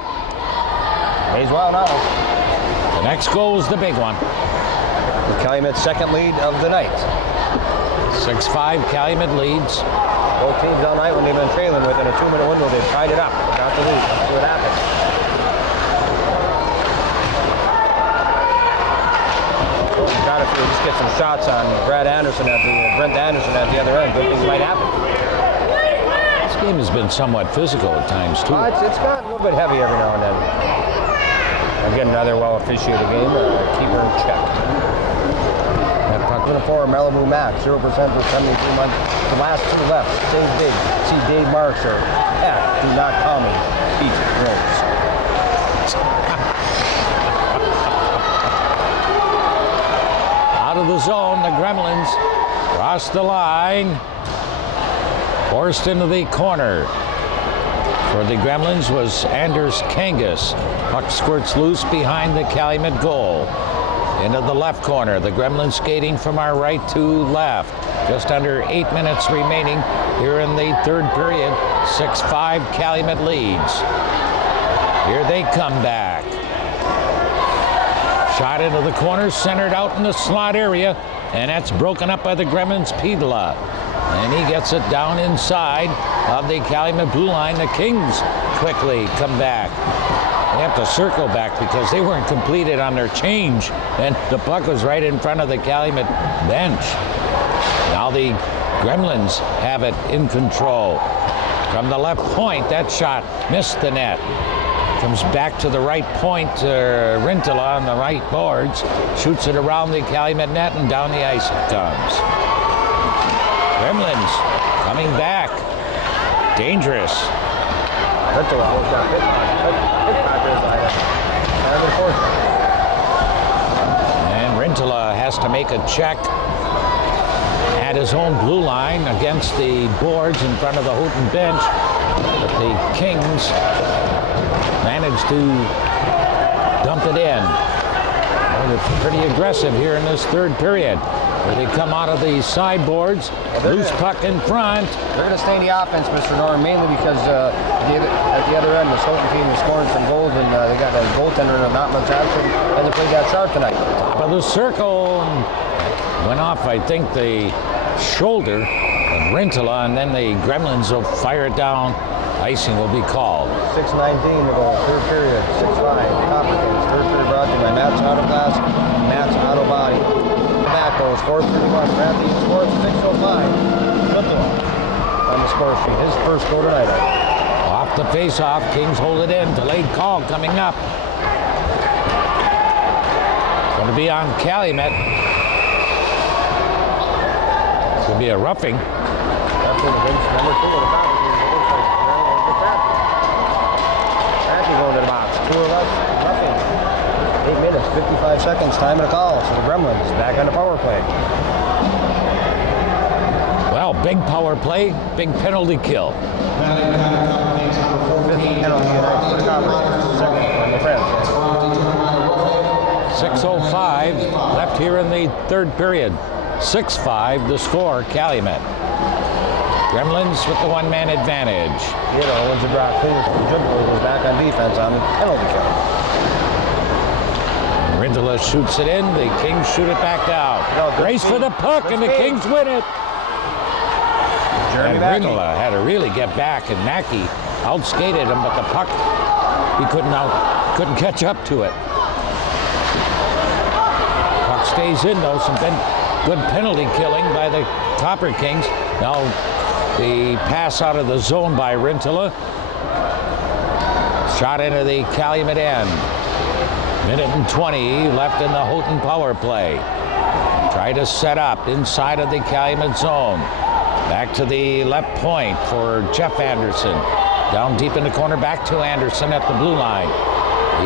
May as well now. The next goal is the big one. The Calumet's second lead of the night. 6-5, Calumet leads. Both teams all night when they've been trailing within a 2-minute window, they've tied it up, but not to lose. Let's see what happens. Got to just get some shots on Brent Anderson at the other end. Good things might happen. This game has been somewhat physical at times, too. It's got a little bit heavy every now and then. Again, another well-officiated game. Keeper in check. That puck to the forward, Malibu Max, 0% for 73 months. The last 2 left, same big. See Dave Marks or do not call me Pete Rose. Out of the zone, the Gremlins cross the line. Forced into the corner. For the Gremlins was Anders Kangas. Puck squirts loose behind the Calumet goal. Into the left corner. The Gremlins skating from our right to left. Just under 8 minutes remaining here in the third period. 6-5 Calumet leads. Here they come back. Shot into the corner, centered out in the slot area, and that's broken up by the Gremlins' Pidla. And he gets it down inside of the Calumet blue line. The Kings quickly come back. They have to circle back because they weren't completed on their change, and the puck was right in front of the Calumet bench. Now the Gremlins have it in control. From the left point, that shot missed the net. Comes back to the right point, Rintala on the right boards, shoots it around the Calumet net, and down the ice it comes. Gremlins coming back. Dangerous. Rintala goes down. And Rintala has to make a check at his own blue line against the boards in front of the Houghton bench. But the Kings managed to dump it in. Well, they're pretty aggressive here in this third period. Where they come out of the sideboards, loose puck in front. They're going to stay in the offense, Mr. Norm, mainly because at the other end, the Houghton team is scoring some goals, and they got a goaltender and not much action, and they played that sharp tonight. But the circle went off, I think, the shoulder of Rintala, and then the Gremlins will fire it down. Icing will be called. 6:19 to go, third period, 6-5, Copper Kings. Third period brought to you by Matt's Auto Glass, Matt's Auto Body. That goes 4:31, Matthews scores 6:05. Juntala on the score sheet, his first goal tonight. Off the face-off, Kings hold it in. Delayed call coming up. Going to be on Calumet. It's going to be a roughing. That's what the bench number 2 of the Copper Kings. Matthews going to the box, 2 of us, roughing. 8 minutes, 55 seconds, time of the call. So the Gremlins back on the power play. Well, big power play, big penalty kill. Fifth penalty for the Copper Kings. Second from the Friends. 6:05 left here in the third period. 6-5 the score, Calumet. Gremlins with the one-man advantage. You know, wins the draw clean. Dribble goes back on defense on the penalty kill. Rintala shoots it in. The Kings shoot it back down. No, good Race for speed. the puck, Good and the speed. Kings win it. Jeremy And Mackey. Rintala had to really get back, and Mackey outskated him, but the puck, he couldn't catch up to it. Puck stays in though. Some good penalty killing by the Copper Kings. Now the pass out of the zone by Rintala. Shot into the Calumet end. Minute and 20 left in the Houghton power play. Try to set up inside of the Calumet zone. Back to the left point for Jeff Anderson. Down deep in the corner, back to Anderson at the blue line.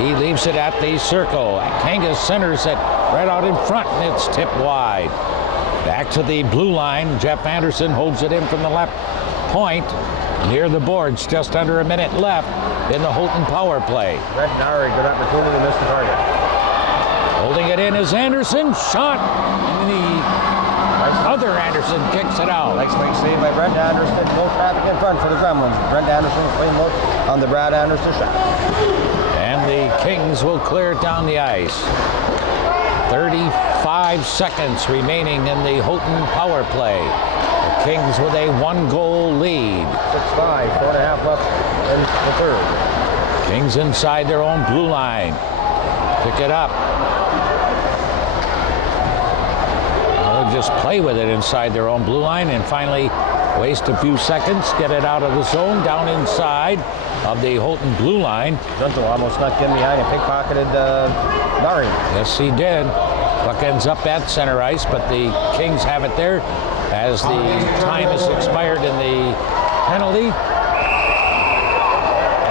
He leaves it at the circle. Kangas centers it right out in front, and it's tipped wide. Back to the blue line. Jeff Anderson holds it in from the left point near the boards. Just under a minute left in the Houghton power play. Brett Nari, good opportunity to miss the target. Holding it in is Anderson. Shot. And the other Anderson kicks it out. Nice make save by Brent Anderson. No traffic in front for the Gremlins. Brent Anderson clean look on the Brad Anderson shot. And the Kings will clear it down the ice. 35 seconds remaining in the Houghton power play. The Kings with a 1-goal lead. 6-5, 4.5 left in the third. Kings inside their own blue line. Pick it up. Now they'll just play with it inside their own blue line and finally waste a few seconds, get it out of the zone, down inside of the Houghton blue line. Junto almost snuck in behind and pickpocketed Nari. Yes, he did. Puck ends up at center ice, but the Kings have it there as the time has expired in the penalty.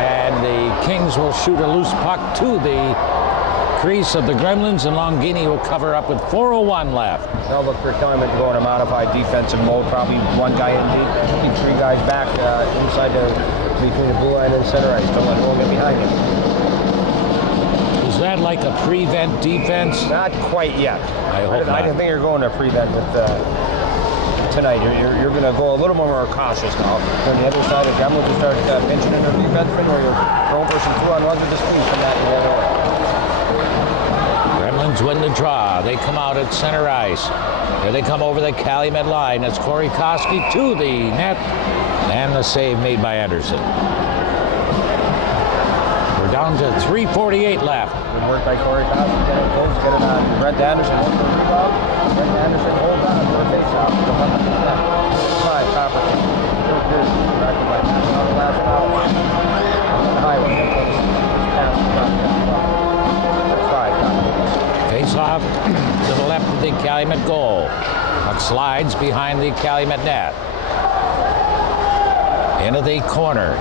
And the Kings will shoot a loose puck to the crease of the Gremlins, and Longini will cover up with 4:01 left. Now look for Calumet to go in a modified defensive mode. Probably one guy in deep, maybe three guys back inside between the blue line and center ice. Don't let anyone get behind him. Is that like a prevent defense? Not quite yet. I hope I not. didn't think you're going to prevent with tonight. You're going to go a little more cautious now. On the other side, the Gremlins will start pinching into the defenseman, where you're throwing for some 2-on-1s with the speed from that to the other way. Gremlins win the draw. They come out at center ice. Here they come over the Calumet line. It's Corey Koski to the net, and the save made by Anderson. We're down to 3:48 left. Good work by Corey Koski. Get it close, get it on Brent Anderson. One for the rebound. Brent Anderson holds on for the face-off. Five, Copper. Still good. Back to by the last foul. On the highway. Pass, five, Copper. Face off to the left of the Calumet goal. Puck slides behind the Calumet net. Into the corner.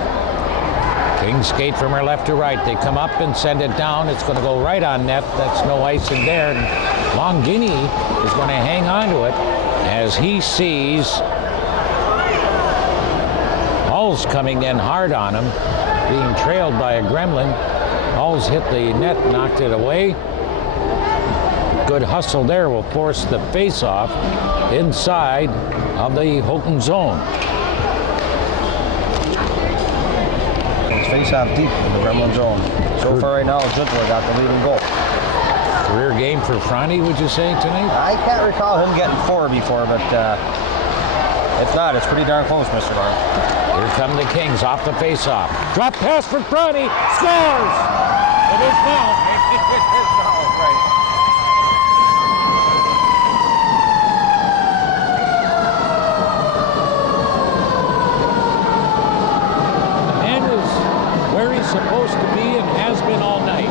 Kings skate from her left to right. They come up and send it down. It's going to go right on net. That's no icing there. And Longini is going to hang on to it as he sees Hall's coming in hard on him, being trailed by a Gremlin. Hall's hit the net, knocked it away. Good hustle there will force the face-off inside of the Houghton zone. Face-off deep in the Gremlin zone. So far right now, Zittler got the leading goal. Career game for Franny, would you say, tonight? I can't recall him getting 4 before, but if not, it's pretty darn close, Mr. Barnes. Here come the Kings off the face-off. Drop pass for Franny. Scores! It is now. Supposed to be and has been all night.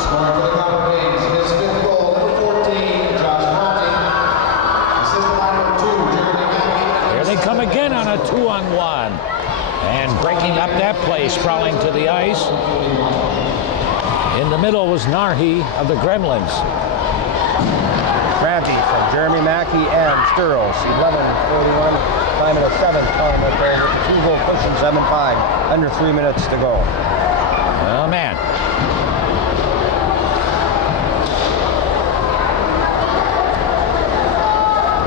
Scoring for the Copper Kings, his fifth goal, number 14, Josh Houghton. Assistant by number 2, Jeremy Mackey. Here they come again on a 2-on-1. And breaking up that play, sprawling to the ice. In the middle was Narhi of the Gremlins. Crampy from Jeremy Mackey and Sturros. 11:41, time in the 7th Calumet goal with the 2-goal cushion, 7-5. Under 3 minutes to go. Oh, man.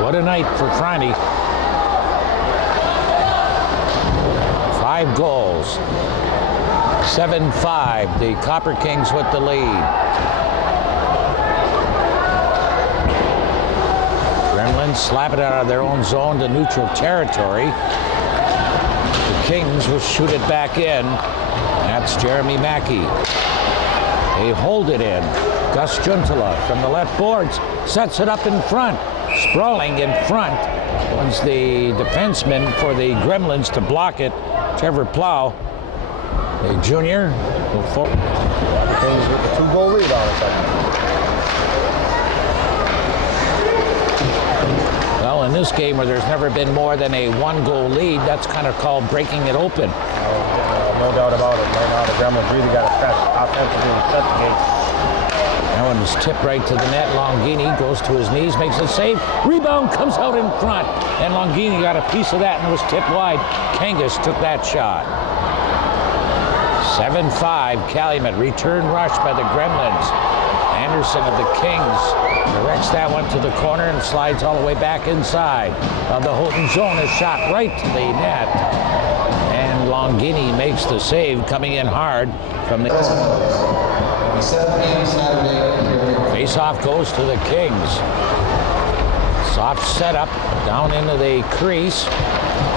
What a night for Friday. 5 goals. 7-5. The Copper Kings with the lead. Gremlins slap it out of their own zone to neutral territory. The Kings will shoot it back in. That's Jeremy Mackey. They hold it in. Gus Juntala from the left boards sets it up in front. Sprawling in front was the defenseman for the Gremlins to block it. Trevor Plow, a junior. Kings with the 2-goal lead on it. Well, in this game where there's never been more than a 1-goal lead, that's kind of called breaking it open. No doubt about it. Right now, the Gremlins really got to offensively set the gate. That one's tipped right to the net. Longini goes to his knees, makes a save. Rebound comes out in front. And Longini got a piece of that and it was tipped wide. Kangas took that shot. 7-5 Calumet. Return rush by the Gremlins. Anderson of the Kings directs that one to the corner and slides all the way back inside of the Houghton zone. A shot right to the net. And Longini makes the save, coming in hard from the... 7 p.m. Saturday. Face-off goes to the Kings. Soft setup down into the crease.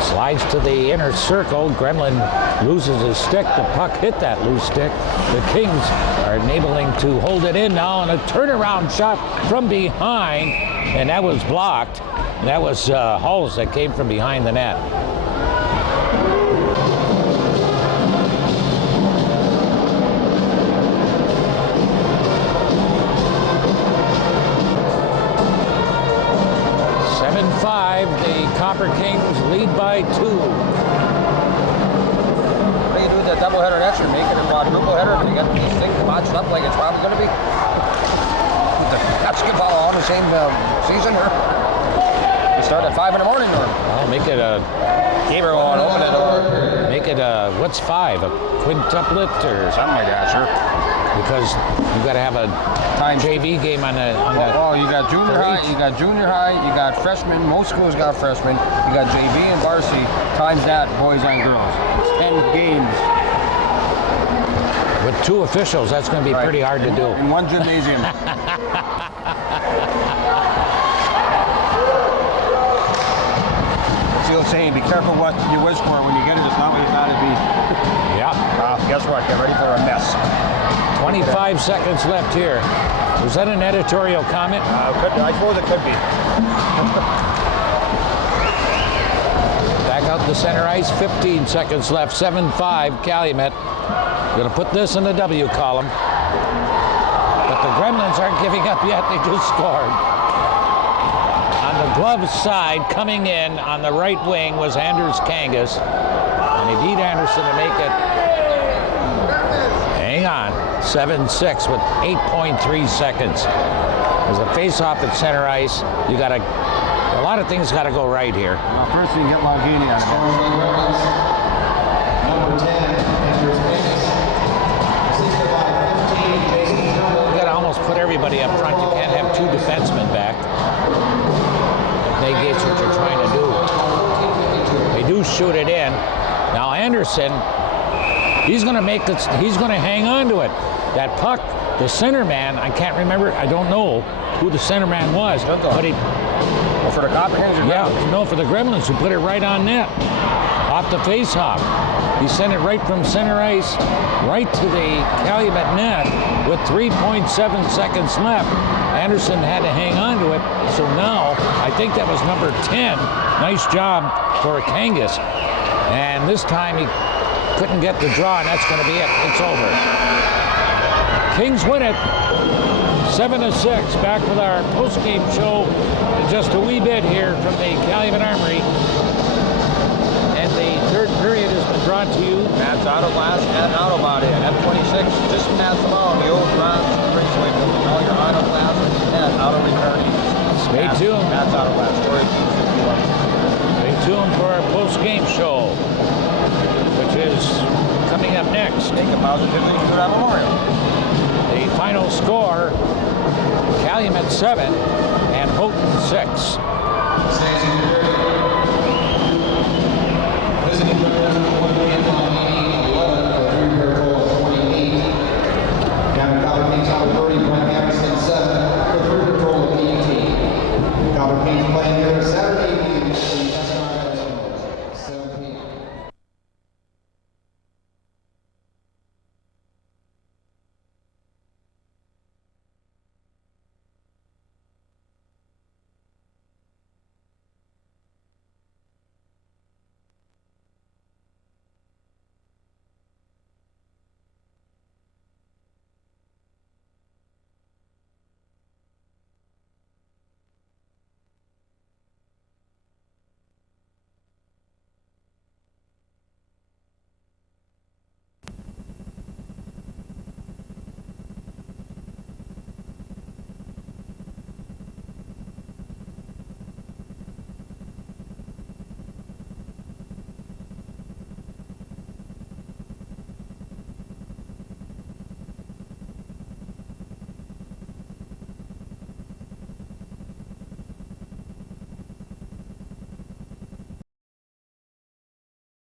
Slides to the inner circle. Gremlin loses his stick. The puck hit that loose stick. The Kings are enabling to hold it in now, and a turnaround shot from behind, and that was blocked. That was Hulls that came from behind the net. The Copper Kings lead by 2. What do you do with that doubleheader and extra? Make it a quadruple header? You got these things matched up like it's probably going to be. The basketball on the same season, or you start at 5 in the morning, or I'll make it a game or on open it, or make it a what's 5? A quintuplet or something like that, sure. Because you got to have a JV game on the. Oh, you got junior high, you got junior high, you got freshmen. Most schools got freshmen. You got JV and varsity. Times that, boys and girls. It's 10 games. With 2 officials, that's going to be pretty hard to do. In one gymnasium. Still saying, be careful what you wish for when you get it. It's not what you thought it'd be. Yeah. Guess what? Get ready for a mess. 25 seconds left here. Was that an editorial comment? I suppose it could be. Back out to center ice. 15 seconds left. 7-5 Calumet. Going to put this in the W column. But the Gremlins aren't giving up yet. They just scored. On the glove side, coming in on the right wing was Anders Kangas. And he beat Anderson to make it. Hang on. 7-6 with 8.3 seconds. There's a face-off at center ice. You got a lot of things got to go right here. Well, first you get Longini out of it. Number 10, Anders Kangas. Assisted by 15, Jason Drummond. You got to almost put everybody up front. You can't have 2 defensemen back. Negates what you're trying to do. They do shoot it in. Now Anderson, he's going to make this. He's going to hang on to it. That puck, the center man, I can't remember. I don't know who the center man was, but he. Well, for the Copper Kings, No, for the Gremlins who put it right on net, off the face-off. He sent it right from center ice, right to the Calumet net with 3.7 seconds left. Anderson had to hang on to it, so now I think that was number 10. Nice job for Kangas. And this time he couldn't get the draw, and that's going to be it. It's over. Kings win it 7-6. Back with our post-game show in just a wee bit here from the Calumet Armory. And the third period has been brought to you. Matt's Auto Glass and Auto Body. M26, just past them all. The old Bronx Raceway building. All your auto glass and auto repair needs. Stay tuned. Matt's Auto Glass. Stay tuned for our post-game show, which is coming up next. Take a positively to that memorial. The final score, Calumet 7 and Houghton 6. Says number 30,